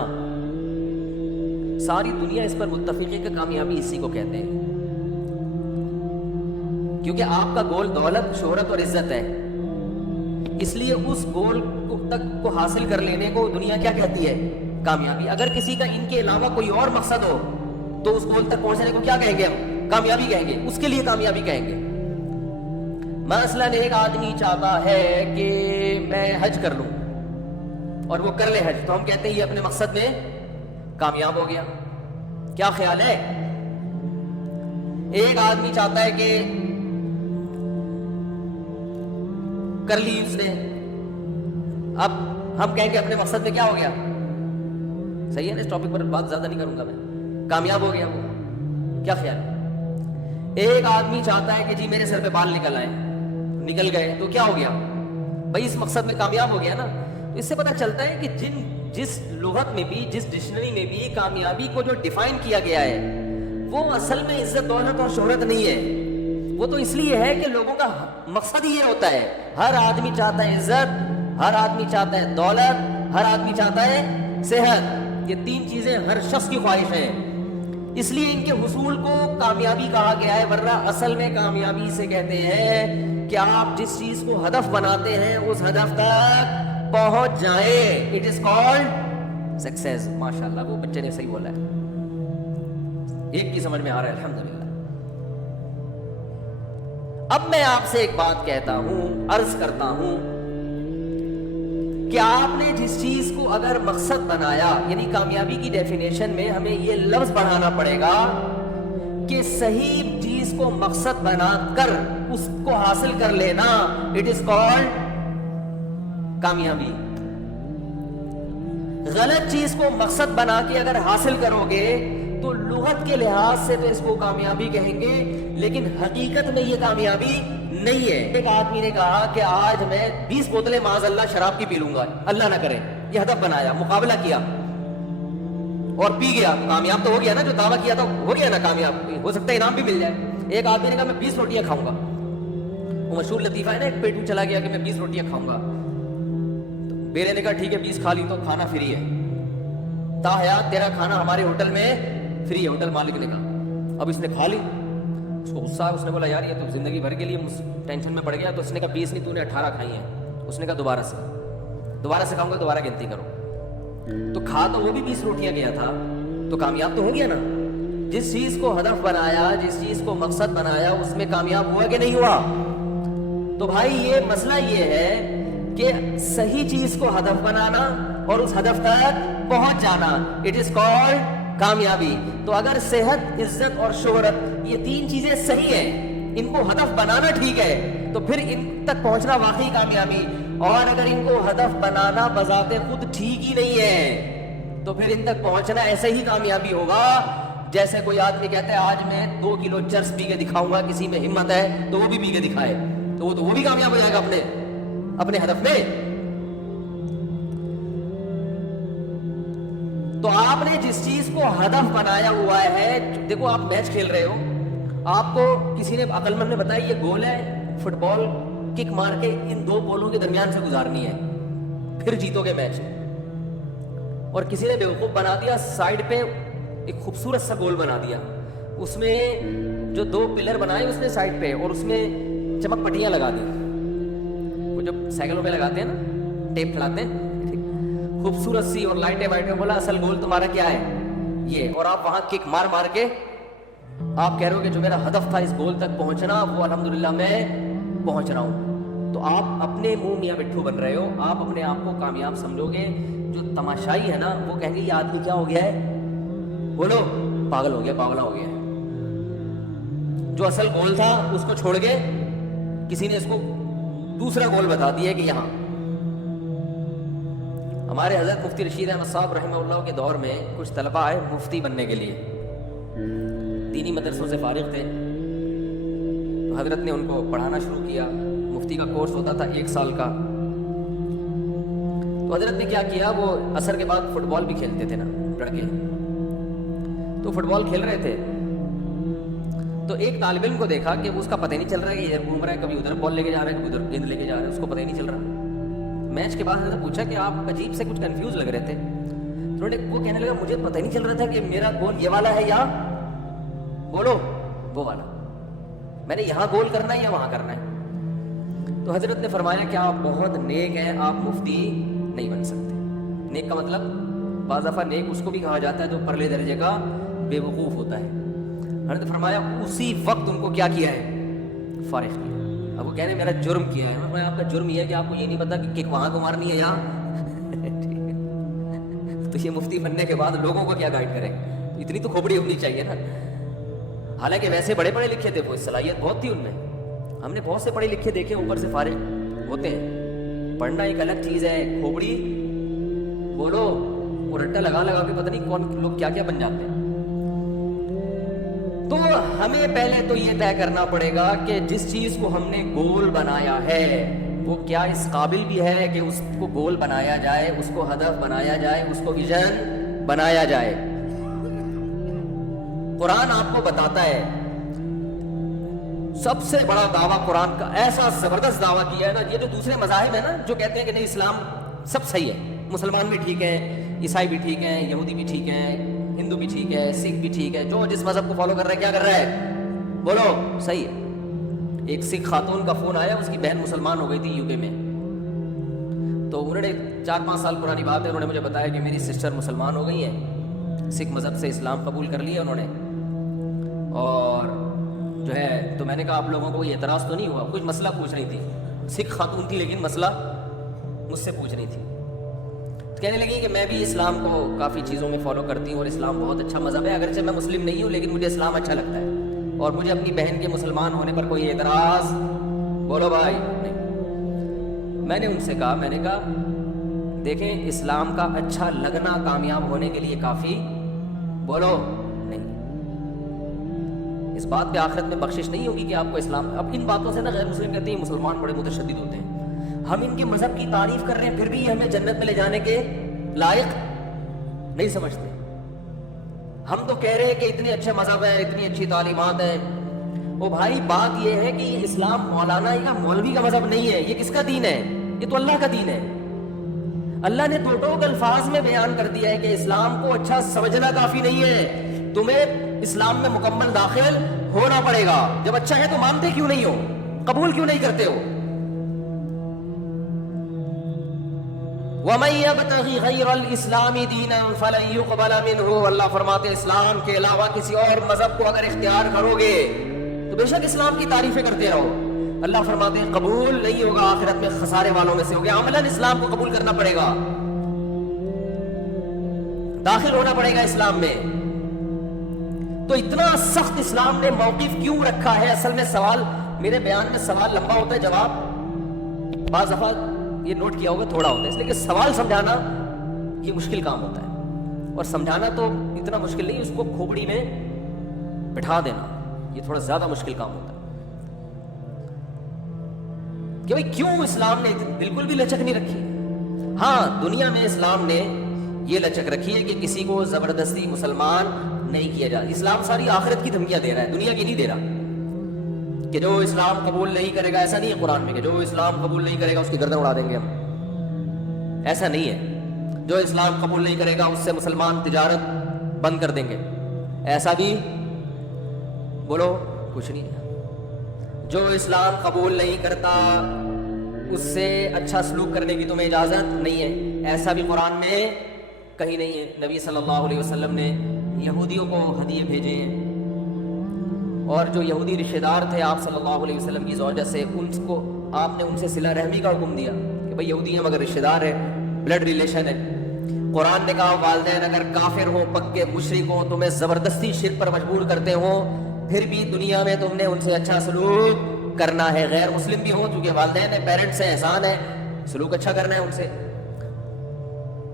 ساری دنیا اس پر متفق ہے کہ کامیابی اسی کو کہتے ہیں. کیونکہ آپ کا گول دولت, شہرت اور عزت ہے, اس لیے اس گول تک کو حاصل کر لینے کو دنیا کیا کہتی ہے؟ کامیابی. اگر کسی کا ان کے علاوہ کوئی اور مقصد ہو تو اس گول تک پہنچنے کو کیا کہیں گے ہم؟ کامیابی کہیں گے, اس کے لیے کامیابی کہیں گے. مثلاً ایک آدمی چاہتا ہے کہ میں حج کر لوں اور وہ کر لے حج, تو ہم کہتے ہیں یہ اپنے مقصد میں کامیاب ہو گیا. کیا خیال ہے؟ ایک آدمی چاہتا ہے کہ کر لی اس نے, اب ہم کہیں گے اپنے مقصد میں کیا ہو گیا؟ صحیح ہے نا, اس ٹاپک پر بات زیادہ نہیں کروں گا میں, کامیاب ہو گیا وہ. کیا خیال ہے؟ ایک آدمی چاہتا ہے کہ جی میرے سر پہ بال نکل آئے, نکل گئے, تو کیا ہو گیا بھائی؟ اس مقصد میں کامیاب ہو گیا نا. تو اس سے پتہ چلتا ہے کہ جس لغت میں بھی, جس ڈکشنری میں بھی کامیابی کو جو ڈیفائن کیا گیا ہے وہ اصل میں عزت, دولت اور شہرت نہیں ہے. وہ تو اس لیے ہے کہ لوگوں کا مقصد ہی یہ ہوتا ہے. ہر آدمی چاہتا ہے عزت, ہر آدمی چاہتا ہے دولت, ہر آدمی چاہتا ہے صحت. یہ 3 چیزیں ہر شخص کی خواہش ہیں. اس لیے ان کے حصول کو کامیابی کہا گیا ہے، ورنہ اصل میں کامیابی سے کہتے ہیں کہ آپ جس چیز کو ہدف بناتے ہیں اس ہدف تک پہنچ جائیں. It is called success. ماشاءاللہ وہ بچے نے صحیح بولا ہے، ایک کی سمجھ میں آ رہا ہے الحمدللہ. اب میں آپ سے ایک بات کہتا ہوں، عرض کرتا ہوں کہ آپ نے جس چیز کو اگر مقصد بنایا، یعنی کامیابی کی ڈیفینیشن میں ہمیں یہ لفظ بڑھانا پڑے گا کہ صحیح چیز کو مقصد بنا کر اس کو حاصل کر لینا، اٹ از کالڈ کامیابی. غلط چیز کو مقصد بنا کے اگر حاصل کرو گے تو لغت کے لحاظ سے تو اس کو کامیابی کہیں گے، لیکن حقیقت میں یہ کامیابی نہیں ہے. ایک آدمی نے کہا کہ آج میں 20 بوتلیں معاذ اللہ شراب کی پی لوں گا، اللہ نہ کرے، یہ ہدف بنایا، مقابلہ کیا اور پی گیا، کامیاب تو ہو گیا نا، جو دعویٰ کیا تھا ہو گیا نا کامیاب، ہو سکتا ہے انعام بھی مل جائے. ایک آدمی نے کہا میں 20 روٹیاں کھاؤں گا، وہ مشہور لطیفہ ہے نا، ایک پیٹ میں چلا گیا کہ میں 20 روٹیاں کھاؤں گا. تو بیرے نے کہا ٹھیک ہے 20 کھا لی تو کھانا فری ہے، تا حیات تیرا کھانا ہمارے ہوٹل میں فری ہے. ہوٹل مالک نے کہا، اب اس نے کھا لی، اس کو غصہ، اس نے بولا یار یہ تو زندگی بھر کے لیے ٹینشن میں پڑ گیا. تو اس نے کہا 20 نہیں، تو نے 18 کھائی ہیں. اس نے کہا دوبارہ سے کھاؤں گا، دوبارہ گنتی کرو. تو کھا تو وہ بھی 20 روٹیاں گیا تھا، تو کامیاب تو ہو گیا نا. جس چیز کو ہدف بنایا، جس چیز کو مقصد بنایا، اس میں کامیاب ہوا کہ نہیں ہوا؟ تو بھائی یہ مسئلہ یہ ہے کہ صحیح چیز کو ہدف بنانا اور اس ہدف تک پہنچ جانا، اٹ از کالڈ کامیابی. تو اگر صحت، عزت اور شہرت یہ 3 چیزیں صحیح ہیں، ان کو ہدف بنانا ٹھیک ہے، تو پھر ان تک پہنچنا واقعی کامیابی. اور اگر ان کو ہدف بنانا بذات خود ٹھیک ہی نہیں ہے تو پھر ان تک پہنچنا ایسے ہی کامیابی ہوگا جیسے کوئی آدمی کہتا ہے آج میں 2 کلو چرس پی کے دکھاؤں گا، کسی میں ہمت ہے تو وہ بھی پی کے دکھائے، تو وہ بھی کامیاب ہو جائے گا اپنے ہدف میں. تو آپ نے جس چیز کو ہدف بنایا ہوا ہے، دیکھو آپ میچ کھیل رہے ہو، آپ کو کسی نے عقل مند نے بتایا یہ گول ہے، فٹ بال کک مار کے ان 2 بولوں کے درمیان سے گزارنی ہے، پھر جیتو گے میچ. اور کسی نے بیوقوف بنا دیا، سائڈ پہ ایک خوبصورت سا گول بنا دیا، اس میں جو 2 پلر بنائے اس نے سائڈ پہ، اور اس میں چمک پٹیاں لگا دی، وہ جب سائیکلوں پہ لگاتے ہیں نا، ٹیپ کھلاتے ہیں خوبصورت سی، اور لائٹیں وائٹیں. بولا اصل گول تمہارا کیا ہے یہ، اور آپ وہاں کک مار مار کے آپ کہہ رہے ہو کہ جو میرا ہدف تھا اس گول تک پہنچنا وہ الحمدللہ میں پہنچ رہا ہوں. تو آپ اپنے منہ میاں مٹھو بن رہے ہو، آپ اپنے آپ کو کامیاب سمجھو گے. جو تماشائی ہے نا وہ کہیں گے یہ آدمی کیا ہو گیا ہے، بولو پاگل ہو گیا، پاگلا ہو گیا ہے. جو اصل گول تھا اس کو چھوڑ کے کسی نے اس کو دوسرا گول بتا دیا کہ یہاں. ہمارے حضرت مفتی رشید احمد صاحب رحمہ اللہ کے دور میں کچھ طلبہ آئے مفتی بننے کے لیے، دینی مدرسوں سے فارغ تھے، تو حضرت نے ان کو پڑھانا شروع کیا. مفتی کا کورس ہوتا تھا 1 سال کا. تو حضرت نے کیا کیا، وہ عصر کے بعد فٹ بال بھی کھیلتے تھے نا لڑکے، تو فٹ بال کھیل رہے تھے. تو ایک طالب علم کو دیکھا کہ اس کا پتہ ہی نہیں چل رہا ہے کہ ادھر گھوم رہا ہے، کبھی ادھر بال لے کے جا رہا ہے، کبھی ادھر گیند لے کے جا رہا ہے، اس کو پتہ ہی نہیں چل رہا. میچ کے بعد حضرت پوچھا کہ آپ عجیب سے کچھ کنفیوز لگ رہے تھے. انہوں نے وہ کہنے لگا مجھے پتہ ہی نہیں چل رہا تھا کہ میرا گول یہ والا ہے یا بولو وہ والا، میں نے یہاں گول کرنا ہے یا وہاں کرنا ہے. تو حضرت نے فرمایا کہ آپ بہت نیک ہیں، آپ مفتی نہیں بن سکتے. نیک کا مطلب بعض دفعہ نیک اس کو بھی کہا جاتا ہے جو پرلے درجے کا بے وقوف ہوتا ہے. حضرت نے فرمایا اسی وقت ان کو کیا کیا ہے، فارغ کیا. اب وہ کہہ رہے ہیں میرا جرم کیا ہے. میں آپ کا جرم یہ ہے کہ آپ کو یہ نہیں پتا کہ کک وہاں کو مارنی ہے یا تو یہ مفتی بننے کے بعد لوگوں کو کیا گائیڈ کریں، اتنی تو کھوپڑی ہونی چاہیے نا. حالانکہ ویسے بڑے پڑھے لکھے تھے، وہ صلاحیت بہت تھی ان میں. ہم نے بہت سے پڑھے لکھے دیکھے اوپر سے فارغ ہوتے ہیں. پڑھنا ایک الگ چیز ہے، کھوپڑی بولو وہ رٹا لگا لگا کے پتہ نہیں کون لوگ کیا کیا بن جاتے ہیں. تو ہمیں پہلے تو یہ طے کرنا پڑے گا کہ جس چیز کو ہم نے گول بنایا ہے وہ کیا اس قابل بھی ہے کہ اس کو گول بنایا جائے، اس کو ہدف بنایا جائے، اس کو ویژن بنایا جائے. قرآن آپ کو بتاتا ہے، سب سے بڑا دعویٰ قرآن کا، ایسا زبردست دعویٰ کیا ہے نا. یہ جو دوسرے مذاہب ہیں نا جو کہتے ہیں کہ نہیں اسلام سب صحیح ہے، مسلمان بھی ٹھیک ہیں، عیسائی بھی ٹھیک ہیں، یہودی بھی ٹھیک ہیں، ہندو بھی ٹھیک ہے, سکھ بھی ٹھیک ہے, جو جس مذہب کو فالو کر رہا ہے کیا کر رہا ہے, بولو صحیح ہے. ایک سکھ خاتون کا فون آیا, اس کی بہن مسلمان ہو گئی تھی یو کے میں, تو انہوں نے 4-5 سال پرانی بات ہے, انہوں نے مجھے بتایا کہ میری سسٹر مسلمان ہو گئی ہیں, سکھ مذہب سے اسلام قبول کر لیا انہوں نے, اور جو ہے تو میں نے کہا آپ لوگوں کو کوئی اعتراض تو نہیں ہوا؟ کچھ مسئلہ پوچھ رہی تھی, سکھ خاتون تھی لیکن مسئلہ مجھ سے پوچھ رہی تھی. تو کہنے لگی کہ میں بھی اسلام کو کافی چیزوں میں فالو کرتی ہوں اور اسلام بہت اچھا مذہب ہے, اگرچہ میں مسلم نہیں ہوں لیکن مجھے اسلام اچھا لگتا ہے, اور مجھے اپنی بہن کے مسلمان ہونے پر کوئی اعتراض, بولو بھائی, نہیں. میں نے ان سے کہا, میں نے کہا دیکھیں اسلام کا اچھا لگنا کامیاب ہونے کے لیے کافی, بولو نہیں. اس بات پہ آخرت میں بخشش نہیں ہوگی کہ آپ کو اسلام, اب ان باتوں سے نا غیر مسلم کہتے ہیں مسلمان بڑے متشدد ہوتے ہیں. ہم ان کے مذہب کی تعریف کر رہے ہیں پھر بھی یہ ہمیں جنت میں لے جانے کے لائق نہیں سمجھتے. ہم تو کہہ رہے ہیں کہ اتنے اچھے مذہب ہیں, اتنی اچھی تعلیمات ہیں. او بھائی بات یہ ہے کہ یہ اسلام مولانا یا مولوی کا مذہب نہیں ہے, یہ کس کا دین ہے؟ یہ تو اللہ کا دین ہے. اللہ نے دو ٹوک الفاظ میں بیان کر دیا ہے کہ اسلام کو اچھا سمجھنا کافی نہیں ہے, تمہیں اسلام میں مکمل داخل ہونا پڑے گا. جب اچھا ہے تو مانتے کیوں نہیں ہو, قبول کیوں نہیں کرتے ہو؟ وَمَن يَبْتَغِ غَيْرَ الْإِسْلَامِ دِينًا فَلَن يُقْبَلَ مِنْهُ. اللہ فرماتے ہیں اسلام کے علاوہ کسی اور مذہب کو اگر اختیار کرو گے تو بے شک اسلام کی تعریفیں کرتے رہو, اللہ فرماتے ہیں قبول نہیں ہوگا, آخرت میں خسارے والوں میں سے ہوگے. عملاً اسلام کو قبول کرنا پڑے گا, داخل ہونا پڑے گا اسلام میں. تو اتنا سخت اسلام نے موقف کیوں رکھا ہے؟ اصل میں سوال, میرے بیان میں سوال لمبا ہوتا ہے, جواب بعض دفعہ یہ نوٹ کیا ہوگا تھوڑا ہوتا ہے, اس لیے کہ سوال سمجھانا یہ مشکل کام ہوتا ہے, اور سمجھانا تو اتنا مشکل نہیں, اس کو کھوپڑی میں بٹھا دینا یہ تھوڑا زیادہ مشکل کام ہوتا ہے. کہ بھئی کیوں اسلام نے بالکل بھی لچک نہیں رکھی. ہاں دنیا میں اسلام نے یہ لچک رکھی ہے کہ کسی کو زبردستی مسلمان نہیں کیا جاتا. اسلام ساری آخرت کی دھمکیاں دے رہا ہے, دنیا کی نہیں دے رہا. کہ جو اسلام قبول نہیں کرے گا, ایسا نہیں ہے قرآن میں کہ جو اسلام قبول نہیں کرے گا اس کی گردن اڑا دیں گے ہم, ایسا نہیں ہے. جو اسلام قبول نہیں کرے گا اس سے مسلمان تجارت بند کر دیں گے, ایسا بھی بولو کچھ نہیں ہے. جو اسلام قبول نہیں کرتا اس سے اچھا سلوک کرنے کی تمہیں اجازت نہیں ہے, ایسا بھی قرآن میں کہیں نہیں ہے. نبی صلی اللہ علیہ وسلم نے یہودیوں کو ہدیے بھیجے ہیں, اور جو یہودی رشتہ دار تھے آپ صلی اللہ علیہ وسلم کی زوجہ سے, ان کو آپ نے ان سے صلہ رحمی کا حکم دیا کہ بھئی یہودی ہیں مگر رشتہ دار ہے, بلڈ ریلیشن ہے. قرآن نے کہا والدین اگر کافر ہوں, پکے مشرک ہوں, تمہیں زبردستی شرک پر مجبور کرتے ہوں, پھر بھی دنیا میں تم نے ان سے اچھا سلوک کرنا ہے. غیر مسلم بھی ہوں, چونکہ والدین ہیں, پیرنٹس ہیں, احسان ہے, سلوک اچھا کرنا ہے ان سے.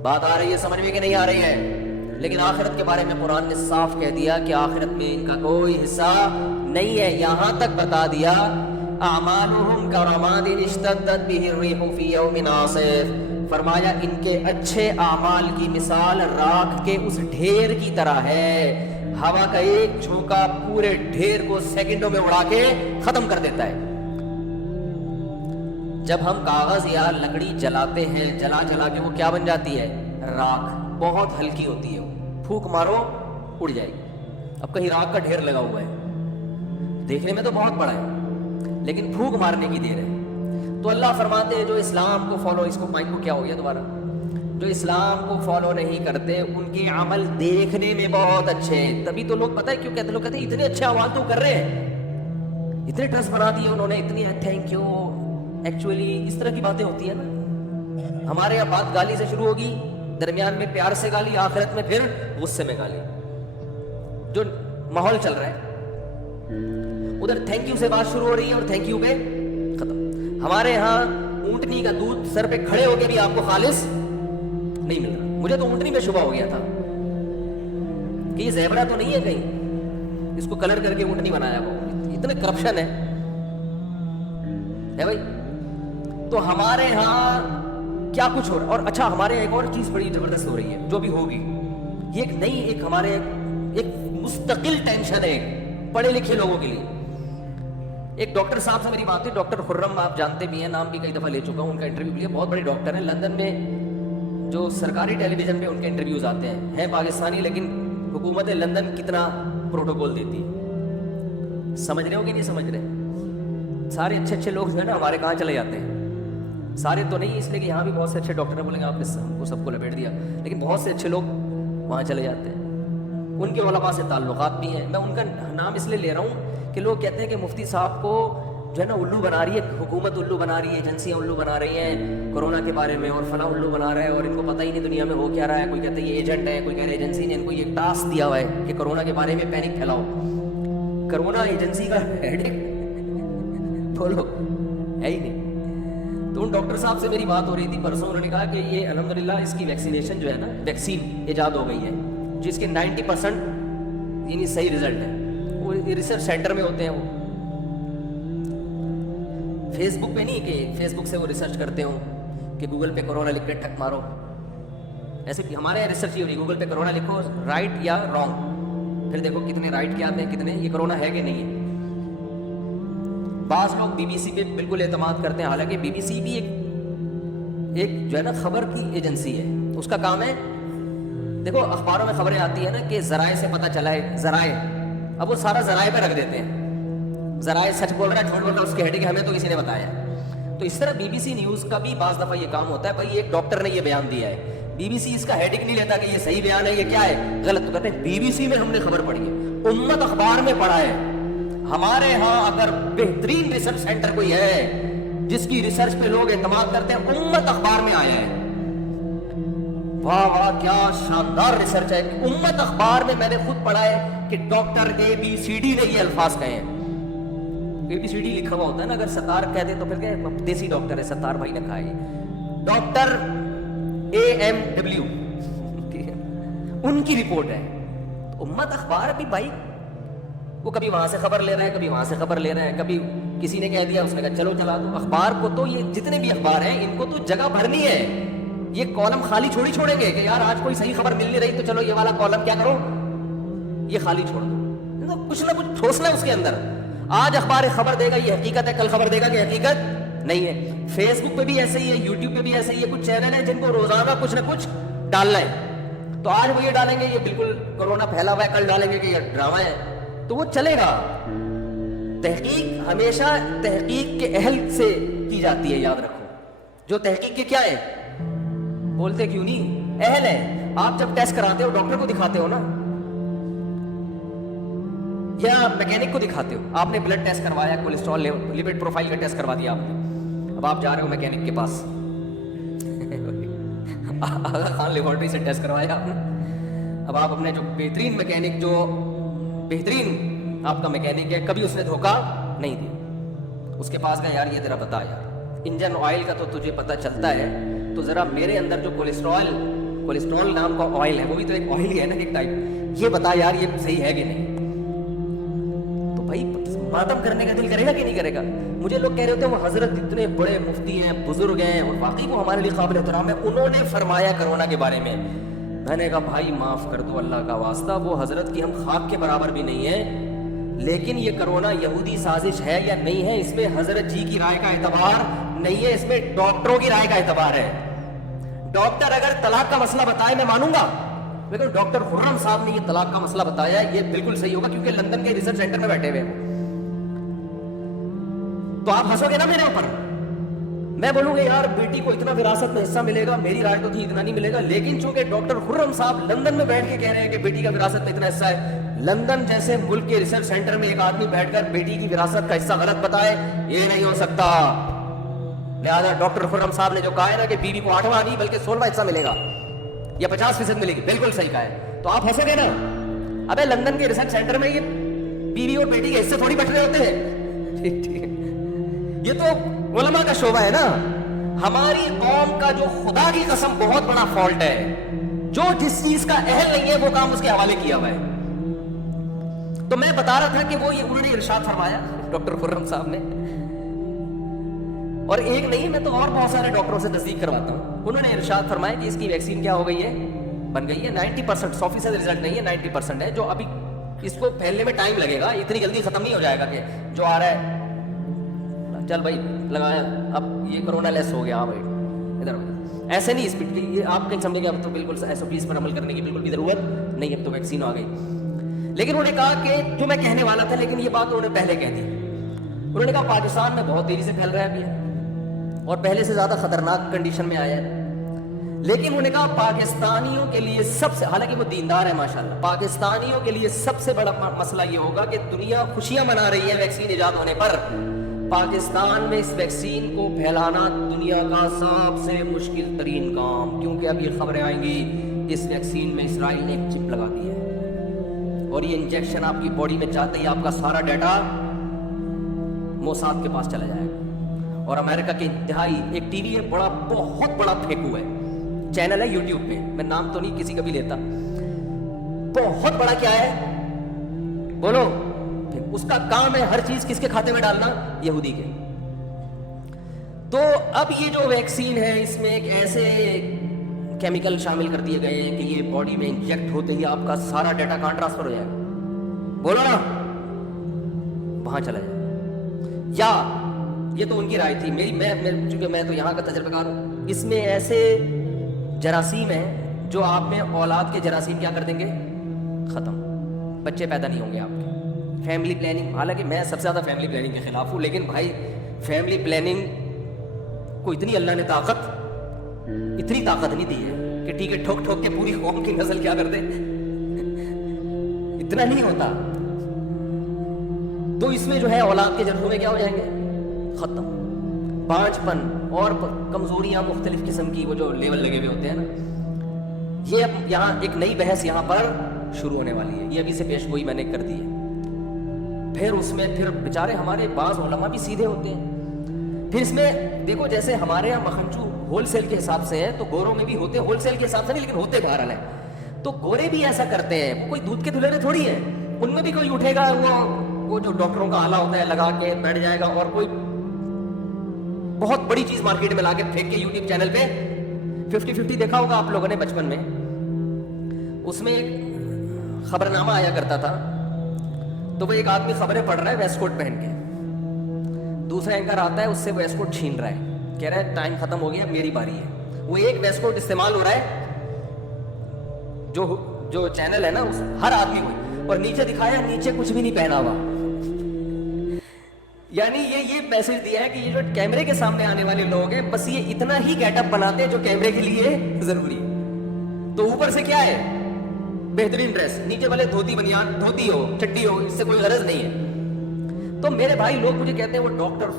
بات آ رہی ہے سمجھ میں کہ نہیں آ رہی ہے؟ لیکن آخرت کے بارے میں قرآن نے صاف کہہ دیا کہ آخرت میں ان کا کوئی حصہ نہیں ہے. یہاں تک بتا دیا اعمالهم کرماد اشتدت به الريح في يوم عاصف, فرمایا ان کے اچھے اعمال کی مثال راکھ کے اس ڈھیر کی طرح ہے. ہوا کا ایک جھونکا پورے ڈھیر کو سیکنڈوں میں اڑا کے ختم کر دیتا ہے. جب ہم کاغذ یا لکڑی جلاتے ہیں, جلا جلا کے وہ کیا بن جاتی ہے؟ راکھ. بہت ہلکی ہوتی ہے, پھونک مارو اڑ جائے گی. اب کہیں راکھ کا ڈھیر لگا ہوا ہے, دیکھنے میں تو بہت بڑا ہے لیکن پھونک مارنے کی دیر ہے. تو اللہ فرماتے ہیں جو اسلام کو فالو, اس کو مائک کو کیا ہو گیا دوبارہ, جو اسلام کو فالو نہیں کرتے ان کے عمل دیکھنے میں بہت اچھے ہیں. تبھی تو لوگ پتہ ہے کیوں کہتے ہیں, لوگ کہتے ہیں اتنے اچھے اعمال تو کر رہے ہیں, اتنے ٹرسٹ بنا دیے انہوں نے, اتنی تھینک یو. ایکچولی اس طرح کی باتیں ہوتی ہیں نا, ہمارے یہاں بات گالی سے شروع ہوگی, درمیان میں پیار سے گالی, آخرت میں پھر غصے میں گالی. جو ماحول چل رہا ہے ادھر تھینک یو سے بات شروع ہو رہی ہے اور تھینک یو پہ ختم. ہمارے یہاں اونٹنی کا دودھ سر پہ کھڑے ہو کے بھی آپ کو خالص نہیں مل رہا. مجھے تو اونٹنی پہ شبہ ہو گیا تھا کہ یہ زیبرا تو نہیں ہے کہیں, اس کو کلر کر کے اونٹنی بنایا وہ. اتنے کرپشن ہے بھائی. تو ہمارے ہاں کیا کچھ ہو رہا ہے. اور اچھا ہمارے ایک اور چیز بڑی زبردست ہو رہی ہے جو بھی ہوگی, یہ ایک نئی, ایک ہمارے ایک مستقل ٹینشن ہے پڑھے لکھے لوگوں کے لیے. ایک ڈاکٹر صاحب سے میری بات ہے, ڈاکٹر خرم, آپ جانتے بھی ہیں, نام بھی کئی دفعہ لے چکا ہوں, ان کا انٹرویو لیا. بہت بڑے ڈاکٹر ہیں, لندن میں جو سرکاری ٹیلی ویژن پہ ان کے انٹرویوز آتے ہیں. ہیں پاکستانی لیکن حکومت لندن کتنا پروٹوکول دیتی ہے. سمجھ رہے ہو کہ نہیں سمجھ رہے؟ سارے اچھے اچھے لوگ جو ہے نا ہمارے کہاں چلے جاتے ہیں. سارے تو نہیں، اس لیے کہ یہاں بھی بہت سے اچھے ڈاکٹر بولیں گے آپ نے ہم کو سب کو لپیٹ دیا، لیکن بہت سے اچھے لوگ وہاں چلے جاتے ہیں. ان کے علماء سے تعلقات بھی ہیں. میں ان کا نام اس لیے لے رہا ہوں کہ لوگ کہتے ہیں کہ مفتی صاحب کو جو ہے نا الو بنا رہی ہے حکومت، الو بنا رہی ہے، ایجنسیاں الو بنا رہی ہیں کورونا کے بارے میں، اور فلاں الو بنا رہا ہے اور ان کو پتہ ہی نہیں دنیا میں ہو کیا رہا ہے. کوئی کہتا ہے یہ ایجنٹ ہے، کوئی کہہ رہے ایجنسی نے ان کو یہ ٹاسک دیا ہوا ہے کہ کورونا کے بارے میں پینک پھیلاؤ. کورونا ایجنسی کا ہیڈک بولو ہے ہی نہیں. تو ان ڈاکٹر صاحب سے میری بات ہو رہی تھی پرسوں، انہوں نے کہا کہ یہ الحمدللہ اس کی ویکسینیشن جو ہے نا، ویکسین ایجاد ہو گئی ہے جس کے 90% یعنی صحیح رزلٹ ہے. وہ ریسرچ سینٹر میں ہوتے ہیں، وہ فیس بک پہ نہیں کہ فیس بک سے وہ ریسرچ کرتے ہوں کہ گوگل پہ کرونا لکھ کے ٹک مارو. ایسے ہمارے یہاں ریسرچ یہ ہو رہی ہے، گوگل پہ کرونا لکھو رائٹ یا رانگ، پھر دیکھو کتنے رائٹ کے آتے ہیں، کتنے یہ کرونا ہے کہ نہیں ہے. بعض لوگ بی بی سی پہ بالکل اعتماد کرتے ہیں، حالانکہ بی بی سی بھی ایک جو ہے نا خبر کی ایجنسی ہے. اس کا کام ہے، دیکھو اخباروں میں خبریں آتی ہیں نا کہ ذرائع سے پتہ چلا ہے، ذرائع، اب وہ سارا ذرائع پہ رکھ دیتے ہیں. ذرائع سچ بول رہا ہے جھوٹ بول رہا ہے اس کے ہیڈنگ ہمیں تو کسی نے بتایا. تو اس طرح بی بی سی نیوز کا بھی بعض دفعہ یہ کام ہوتا ہے، بھائی ایک ڈاکٹر نے یہ بیان دیا ہے، بی بی سی اس کا ہیڈنگ نہیں لیتا کہ یہ صحیح بیان ہے یہ کیا ہے غلط. تو کہتے ہیں بی بی سی میں ہم نے خبر پڑھی ہے، امت اخبار میں پڑھا ہے. ہمارے ہاں اگر بہترین ریسرچ سینٹر کوئی ہے جس کی ریسرچ پہ لوگ اعتماد کرتے ہیں، امت اخبار میں آیا ہے. واہ واہ کیا شاندار ریسرچ ہے. امت اخبار میں نے خود پڑھا ہے کہ doctor A B C D نے یہ الفاظ کہے ہیں. اے بی سی ڈی لکھا ہوا ہوتا ہے نا، اگر ستار کہتے تو پھر کہ دیسی ڈاکٹر ہے، ستار بھائی نے کہا ہے. ڈاکٹر اے ایم ڈبلیو ان کی رپورٹ ہے. تو امت اخبار بھی بھائی وہ کبھی وہاں سے خبر لے رہا ہے، کبھی وہاں سے خبر لے رہا ہے، کبھی کسی نے کہہ دیا اس نے کہا چلو چلا دو. اخبار کو تو یہ جتنے بھی اخبار ہیں ان کو تو جگہ بھرنی ہے. یہ کالم خالی چھوڑی چھوڑیں گے کہ یار آج کوئی صحیح خبر مل نہیں رہی تو چلو یہ والا کالم کیا کرو یہ خالی چھوڑ دو. کچھ نہ کچھ ٹھوسنا ہے اس کے اندر. آج اخبار خبر دے گا یہ حقیقت ہے، کل خبر دے گا کہ حقیقت نہیں ہے. فیس بک پہ بھی ایسے ہی ہے، یوٹیوب پہ بھی ایسے ہی ہے. کچھ چینل ہیں جن کو روزانہ کچھ نہ کچھ ڈالنا ہے، تو آج وہ یہ ڈالیں گے یہ بالکل کورونا پھیلا ہوا ہے، کل ڈالیں گے کہ یہ ڈرامہ ہے، تو وہ چلے گا. تحقیق ہمیشہ تحقیق کے اہل سے کی جاتی ہے، یاد رکھو. جو تحقیق کے کیا ہے بولتے کیوں نہیں اہل ہے. آپ جب ٹیسٹ کراتے ہو ڈاکٹر کو دکھاتے ہو نا یا میکینک کو دکھاتے ہو. آپ نے بلڈ ٹیسٹ کروایا، کولیسٹرول لپڈ پروفائل کا ٹیسٹ کروا دیا آپ نے. اب آپ جا رہے ہو میکینک کے پاس آغا خان لیبارٹری سے ٹیسٹ کروایا آپ نے. اب آپ اپنے جو بہترین میکینک، جو بہترین آپ کا میکینک ہے، کبھی اس نے دھوکہ نہیں دیا، اس کے پاس گئے یار یہ ذرا بتا یار انجن آئل کا تو تجھے پتہ چلتا ہے، تو ذرا میرے اندر جو کولیسٹرول نام کا آئل ہے وہ بھی تو ایک آئل ہی ہے نا ایک ٹائپ، یہ بتا یار یہ صحیح ہے کہ نہیں. تو بھائی ماتم کرنے کا دل کرے گا کہ نہیں کرے گا. مجھے لوگ کہہ رہے ہوتے ہیں وہ حضرت اتنے بڑے مفتی ہیں، بزرگ ہیں، اور واقعی وہ ہمارے لیے قابل احترام ہے، انہوں نے فرمایا کرونا کے بارے میں. میں نے کہا بھائی معاف کر دو اللہ کا واسطہ، وہ حضرت کی ہم خاک کے برابر بھی نہیں ہیں، لیکن یہ کرونا یہودی سازش ہے یا نہیں ہے اس میں حضرت جی کی رائے کا اعتبار نہیں ہے، اس میں ڈاکٹروں کی رائے کا اعتبار ہے. ڈاکٹر اگر طلاق کا مسئلہ بتائے میں مانوں گا، لیکن ڈاکٹر خرم صاحب نے یہ طلاق کا مسئلہ بتایا ہے، یہ بالکل صحیح ہوگا کیونکہ لندن کے ریسرچ سینٹر میں بیٹھے ہوئے ہیں. تو آپ ہنسو گے نا میرے اوپر، میں بولوں گا یار بیٹی کو اتنا وراثت میں حصہ ملے گا، میری رائے تو تھی اتنا نہیں ملے گا. لیکن چونکہ ڈاکٹر خرم صاحب لندن میں بیٹھ کے کہہ رہے ہیں کہ بیٹی کا وراثت میں اتنا حصہ ہے، لندن جیسے ملک کے ریسرچ سینٹر میں ایک آدمی بیٹھ کر بیٹی کی وراثت کا حصہ غلط بتائے، یہ نہیں ہو سکتا. لہٰذا ڈاکٹر خرم صاحب نے جو کہا ہے نا کہ بیوی کو 8واں نہیں بلکہ 16واں حصہ ملے گا یا 50% ملے گی، بالکل صحیح کہا ہے. تو آپ ہنسے گے نا، ابے لندن کے ریسرچ سینٹر میں یہ بیوی اور بیٹی کے حصے تھوڑی بٹ رہے ہوتے ہیں. ٹھیک ہے، یہ تو علماء کا شعبہ ہے نا. ہماری قوم کا جو خدا کی قسم بہت بڑا فالٹ ہے، جو جس چیز کا اہل نہیں ہے وہ کام اس کے حوالے کیا ہوا ہے. تو میں بتا رہا تھا کہ وہ یہ انہوں نے ارشاد فرمایا ڈاکٹر خرم صاحب نے، اور ایک نہیں میں تو اور بہت سارے ڈاکٹروں سے تصدیق کرواتا ہوں. انہوں نے ارشاد فرمایا کہ اس کی ویکسین کیا ہو گئی ہے، بن گئی ہے. 90% 100% رزلٹ نہیں ہے، 90% ہے، جو ابھی اس کو پھیلنے میں ٹائم لگے گا، اتنی جلدی ختم نہیں ہو جائے گا کہ جو آ رہا ہے چل بھائی لگایا اب یہ کرونا لیس ہو گیا. ہاں بھائی ادھر ایسے نہیں اسپیڈ کی, یہ آپ کہیں سمجھیں گے اب تو بالکل SOPs پر عمل کرنے کی بالکل بھی ضرورت نہیں, اب تو ویکسین آ گئی. لیکن انہوں نے کہا کہ جو میں کہنے والا تھا, لیکن یہ بات انہوں نے پہلے کہہ دی. انہوں نے کہا پاکستان میں بہت تیزی سے پھیل رہا ہے ابھی اور پہلے سے زیادہ خطرناک کنڈیشن میں آیا ہے. لیکن انہوں نے کہا پاکستانیوں کے لیے سب سے, حالانکہ وہ دیندار ہے ماشاءاللہ, پاکستانیوں کے لیے سب سے بڑا مسئلہ یہ ہوگا کہ دنیا خوشیاں منا رہی ہے ویکسین ایجاد ہونے پر, پاکستان میں اس ویکسین کو پھیلانا دنیا کا سب سے مشکل ترین کام, کیونکہ اب یہ خبریں آئیں گی اس ویکسین میں اسرائیل نے ایک چپ لگا دی ہے اور یہ انجیکشن آپ کی باڈی میں جاتے ہی آپ کا سارا ڈیٹا موساد کے پاس چلا جائے گا. اور امریکہ کے انتہائی ایک ٹی وی ہے بڑا, بہت بڑا پھینکو ہے, چینل ہے یوٹیوب پہ, میں نام تو نہیں کسی کا بھی لیتا, بہت بڑا کیا ہے بولو, اس کا کام ہے ہر چیز کس کے کھاتے میں ڈالنا, یہودی کے. تو اب یہ جو ویکسین ہے اس میں ایک ایسے کیمیکل شامل کر دیے گئے ہیں کہ یہ باڈی میں انجیکٹ ہوتے ہی آپ کا سارا ڈیٹا کہاں ٹرانسفر ہو جائے گا, بولو نا, وہاں چلا جائے گا. یا یہ تو ان کی رائے تھی, میری چونکہ میں تو یہاں کا تجربہ کار ہوں, اس میں ایسے جراثیم ہیں جو آپ میں اولاد کے جراثیم کیا کر دیں گے, ختم, بچے پیدا نہیں ہوں گے آپ کے. فیملی پلاننگ, حالانکہ میں سب سے زیادہ فیملی پلاننگ کے خلاف ہوں, لیکن بھائی فیملی پلاننگ کو اتنی اللہ نے اتنی طاقت نہیں دی ہے کہ ٹھیک ہے ٹھوک ٹھوک کے پوری قوم کی نسل کیا کر دے, اتنا نہیں ہوتا. تو اس میں جو ہے اولاد کے جنموں میں کیا ہو جائیں گے, ختم. پانچ پن اور کمزوریاں مختلف قسم کی, وہ جو لیول لگے ہوئے ہوتے ہیں نا, یہ اب یہاں ایک نئی بحث یہاں پر شروع ہونے والی ہے, یہ ابھی سے پیش گوئی میں نے کر دی ہے. پھر اس میں پھر بیچارے ہمارے بعض علماء بھی سیدھے ہوتے ہیں. پھر اس میں دیکھو جیسے ہمارے یہاں مکھنچو ہول سیل کے حساب سے ہیں, تو گوروں میں بھی ہوتے ہول سیل کے حساب سے نہیں, لیکن ہوتے بہرحال ہیں. تو گورے بھی ایسا کرتے ہیں, وہ کوئی دودھ کے دھلرے تھوڑی ہیں, ان میں بھی کوئی اٹھے گا وہ جو ڈاکٹروں کا آلہ ہوتا ہے لگا کے بیٹھ جائے گا, اور کوئی بہت بڑی چیز مارکیٹ میں لا کے پھینک کے یوٹیوب چینل پہ 50-50 دیکھا ہوگا آپ لوگوں نے بچپن میں, اس میں ایک خبر نامہ آیا کرتا تھا, تو وہ ایک آدمی خبریں پڑھ رہا ہے ویسٹ کوٹ پہن کے, دوسرا اینکر آتا ہے اس سے ویسٹ کوٹ چھین رہا ہے, کہہ رہا ہے ٹائم ختم ہو گیا میری باری ہے. وہ ایک ویسٹ کوٹ استعمال ہو رہا ہے جو چینل ہے نا ہر آدمی کو, اور نیچے دکھایا نیچے کچھ بھی نہیں پہنا ہوا. یعنی یہ میسج دیا ہے کہ یہ جو کیمرے کے سامنے آنے والے لوگ ہیں بس یہ اتنا ہی گیٹ اپ بناتے ہیں جو کیمرے کے لیے ضروری ہے. تو اوپر سے کیا ہے بہترین ڈریس, نیچے والے دھوتی بنیان, دھوتی ہو چڈی ہو, اس سے کوئی غرض نہیں ہے. تو میرے بھائی لوگ مجھے کہتے ہیں وہ ڈاکٹر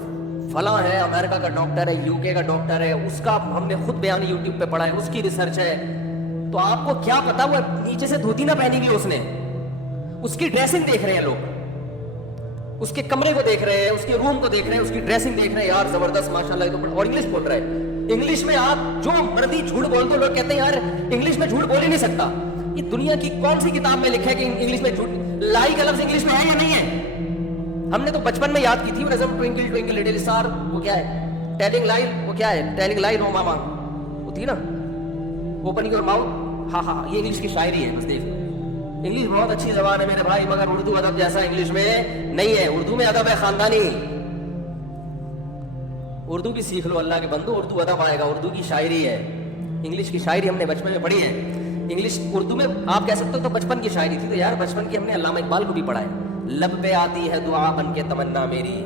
فلاں ہے, امریکہ کا ڈاکٹر ہے, UK کا ڈاکٹر ہے, اس کا ہم نے خود بیان یوٹیوب پہ پڑھا ہے, اس کی ریسرچ ہے. تو آپ کو کیا پتا وہ نیچے سے دھوتی نہ پہنی ہوئی اس نے, اس کی ڈریسنگ دیکھ رہے ہیں لوگ, اس کے کمرے کو دیکھ رہے ہیں, اس کے روم کو دیکھ رہے ہیں, اس کی ڈریسنگ دیکھ رہے ہیں, یار زبردست ماشاءاللہ. تو اور انگلش بول رہا ہے, انگلش میں آپ جو مرضی جھوٹ بول دو, لوگ کہتے ہیں یار انگلش میں جھوٹ بول ہی نہیں سکتا. یہ دنیا کی کون سی کتاب میں لکھا ہے کہ انگلش میں جھوٹ, لائی کا لفظ انگلش میں ہے یا نہیں ہے؟ ہم نے تو بچپن میں یاد کی تھی رزم ٹوئنکل ٹوئنکل لٹل اسٹار, وہ کیا ہے ٹیلنگ لائن, وہ کیا ہے ٹیلنگ لائن او ماما, وہ تھی نا اوپن یور ماؤتھ. ہاں ہاں یہ انگلش کی شاعری ہے, بس دیکھ لو. انگلش بہت اچھی زبان ہے میرے بھائی, مگر اردو ادب جیسا انگلش میں نہیں ہے. اردو میں ادب ہے خاندانی, اردو بھی سیکھ لو اللہ کے بندو, اردو ادب آئے گا, اردو کی شاعری ہے. انگلش کی شاعری ہم نے بچپن میں پڑھی ہے, انگلش اردو میں آپ کہہ سکتے ہو تو بچپن کی شاعری تھی. تو یار بچپن کی ہم نے علامہ اقبال کو بھی پڑھا ہے, لب پہ آتی ہے دعا بن کے تمنا میری,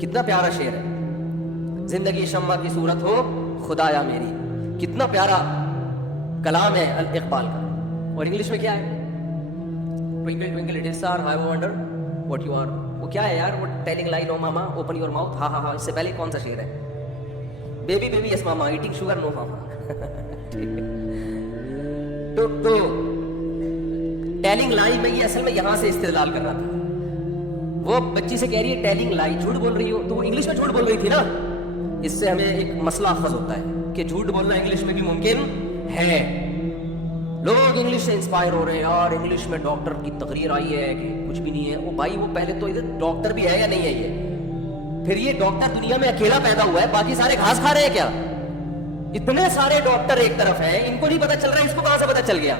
کتنا پیارا شعر ہے. زندگی شمع کی صورت ہو خدایا میری, کتنا پیارا کلام ہے اقبال کا. اور انگلش میں کیا ہے twinkle twinkle little star how I wonder what you are, وہ کیا ہے یار, وہ telling line oh mama open your mouth, ہاں ہاں ہاں. اس سے پہلے کون سا شعر ہے, بیبی بیبی یس ماما ایٹنگ شوگر نو ماما. تو ٹیلنگ لائی میں یہ اصل میں یہاں سے استدلال کر رہا تھا. وہ بچی سے کہہ رہی ہے ٹیلنگ لائی, جھوٹ بول رہی ہو, تو وہ انگلش میں جھوٹ بول رہی تھی نا. اس سے ہمیں ایک مسئلہ اخذ ہوتا ہے کہ جھوٹ بولنا انگلش میں بھی ممکن ہے. لوگ انگلش سے انسپائر ہو رہے ہیں, اور انگلش میں ڈاکٹر کی تقریر آئی ہے کہ کچھ بھی نہیں ہے. وہ بھائی وہ پہلے تو ادھر ڈاکٹر بھی ہے یا نہیں ہے یہ, پھر یہ ڈاکٹر دنیا میں اکیلا پیدا ہوا ہے, باقی سارے گھاس کھا رہے ہیں کیا؟ اتنے سارے ڈاکٹر ایک طرف ہیں, ان کو نہیں پتا چل رہا ہے, اس کو کہاں سے پتا چل گیا؟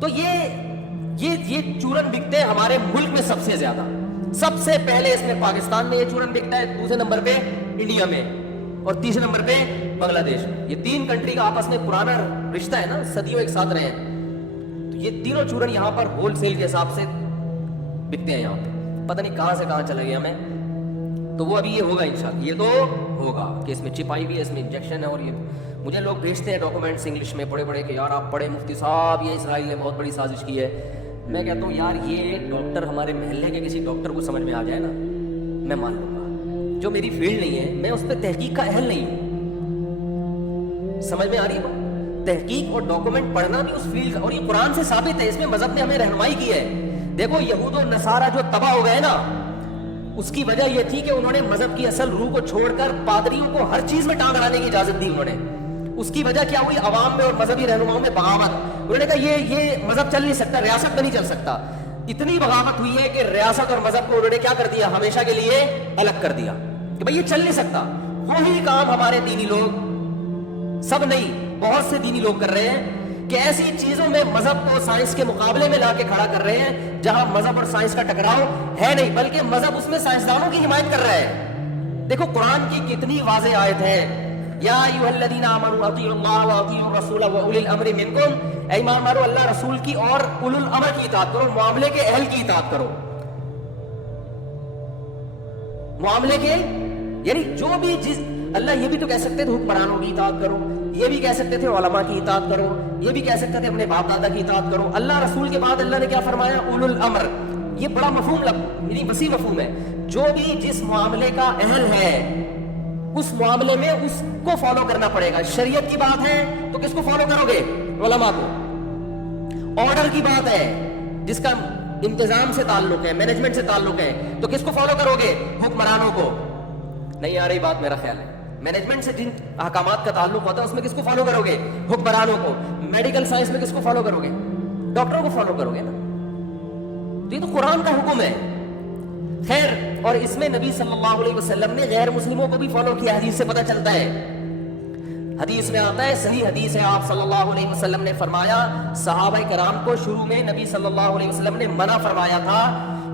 تو یہ چورن بکتے ہیں ہمارے ملک میں سب سے زیادہ. سب سے پہلے اس میں پاکستان میں یہ چورن بکتا ہے, دوسرے نمبر پہ انڈیا میں. اور تیسرے نمبر پہ بنگلہ دیش. یہ 3 کنٹری کا آپس میں پرانا رشتہ ہے نا, صدیوں ایک ساتھ رہے ہیں. تو یہ تینوں چورن یہاں پر ہول سیل کے حساب سے بکتے ہیں یہاں پہ. پتہ نہیں کہاں سے کہاں چلا گیا میں. تو وہ ابھی یہ ہوگا انشاءاللہ, یہ تو ہوگا کہ اس میں چپ آئی ہوئی ہے, اس میں انجیکشن ہے. اور یہ مجھے لوگ بھیجتے ہیں ڈاکومنٹس انگلش میں پڑھے پڑھے کہ یار آپ پڑھے مفتی صاحب, یہ اسرائیل نے بہت بڑی سازش کی ہے. میں کہتا ہوں یار یہ ڈاکٹر ہمارے محلے کے کسی ڈاکٹر کو سمجھ میں آ جائے نا, میں مان لوں گا. جو میری فیلڈ نہیں ہے, میں اس پہ تحقیق کا اہل نہیں ہوں. سمجھ میں آ رہی ہے؟ تحقیق اور ڈاکومنٹ پڑھنا بھی اس فیلڈ کا, اور یہ قرآن سے ثابت ہے, اس میں مذہب نے ہمیں رہنمائی کی ہے. دیکھو یہود و نصارہ جو تباہ ہو گئے نا, اس کی وجہ یہ تھی کہ انہوں نے مذہب کی اصل روح کو چھوڑ کر پادریوں کو ہر چیز میں ٹانگ اڑانے کی اجازت دی انہوں نے. اس کی وجہ کیا ہوئی؟ عوام میں اور مذہبی رہنماؤں میں بغاوت. انہوں نے کہا یہ مذہب چل نہیں سکتا, ریاست میں نہیں چل سکتا. اتنی بغاوت ہوئی ہے کہ ریاست اور مذہب کو انہوں نے کیا کر دیا, ہمیشہ کے لیے الگ کر دیا کہ بھئی یہ چل نہیں سکتا. وہی کام ہمارے دینی لوگ, سب نہیں بہت سے دینی لوگ کر رہے ہیں کہ ایسی چیزوں میں مذہب کو سائنس کے مقابلے میں لا کے کھڑا کر رہے ہیں جہاں مذہب اور سائنس کا ٹکراؤ ہے نہیں, بلکہ مذہب اس میں سائنسدانوں کی حمایت کر رہا ہے. دیکھو قرآن کی کتنی واضح آیت ہے, یا ایھا الذین آمنوا اطیعوا اللہ واطیعوا الرسول واولی الامر منکم, اے ایمان والو اللہ رسول کی اور اولو الامر کی اطاعت کرو, معاملے کے اہل کی اطاعت کرو. معاملے کے یعنی جو بھی اللہ یہ بھی تو کہہ سکتے تھے حکمرانوں کی اطاعت کرو, یہ بھی کہہ سکتے تھے علماء کی اطاعت کرو, یہ بھی کہہ سکتے تھے اپنے باپ دادا کی اطاعت کرو. اللہ رسول کے بعد اللہ نے کیا فرمایا؟ اولو الامر. یہ بڑا مفہوم یعنی وسیع مفہوم ہے. جو بھی جس معاملے کا اہل ہے اس معاملے میں اس کو فالو کرنا پڑے گا. شریعت کی بات ہے تو کس کو فالو کرو گے؟ علماء کو. آرڈر کی بات ہے جس کا انتظام سے تعلق ہے, مینجمنٹ سے تعلق ہے, تو کس کو فالو کرو گے؟ حکمرانوں کو. نہیں آ رہی بات میرا خیال ہے. مینجمنٹ سے جن احکامات کا تعلق ہوتا ہے اس میں کس کو فالو کرو گے؟ حکمرانوں کو. میڈیکل سائنس میں کس کو فالو کرو گے؟ ڈاکٹروں کو فالو کرو گے نا. تو یہ تو قرآن کا حکم ہے. خیر, اور اس میں نبی صلی اللہ علیہ وسلم نے غیر مسلموں کو بھی فالو کیا, حدیث سے پتہ چلتا ہے. حدیث میں آتا ہے, صحیح حدیث ہے, آپ صلی اللہ علیہ وسلم نے فرمایا صحابہ کرام کو شروع میں نبی صلی اللہ علیہ وسلم نے منع فرمایا تھا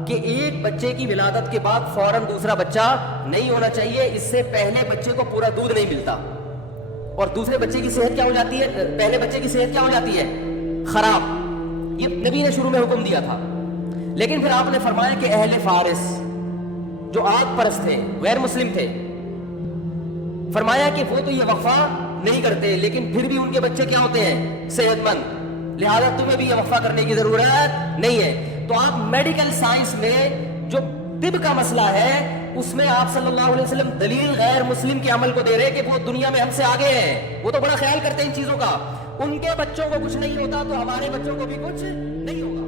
کہ ایک بچے کی ولادت کے بعد فوراً دوسرا بچہ نہیں ہونا چاہیے, اس سے پہلے بچے کو پورا دودھ نہیں ملتا, اور دوسرے بچے کی صحت کیا ہو جاتی ہے, پہلے بچے کی صحت کیا ہو جاتی ہے؟ خراب. یہ نبی نے شروع میں حکم دیا تھا. لیکن پھر آپ نے فرمایا کہ اہل فارس جو آگ پرست تھے, غیر مسلم تھے, فرمایا کہ وہ تو یہ وقفہ نہیں کرتے لیکن پھر بھی ان کے بچے کیا ہوتے ہیں؟ صحت مند, لہذا تمہیں بھی یہ وقفہ کرنے کی ضرورت نہیں ہے. تو آپ میڈیکل سائنس میں جو طب کا مسئلہ ہے اس میں آپ صلی اللہ علیہ وسلم دلیل غیر مسلم کے عمل کو دے رہے کہ وہ دنیا میں ہم سے آگے ہیں, وہ تو بڑا خیال کرتے ہیں ان چیزوں کا. ان کے بچوں کو کچھ نہیں ہوتا تو ہمارے بچوں کو بھی کچھ نہیں ہوگا.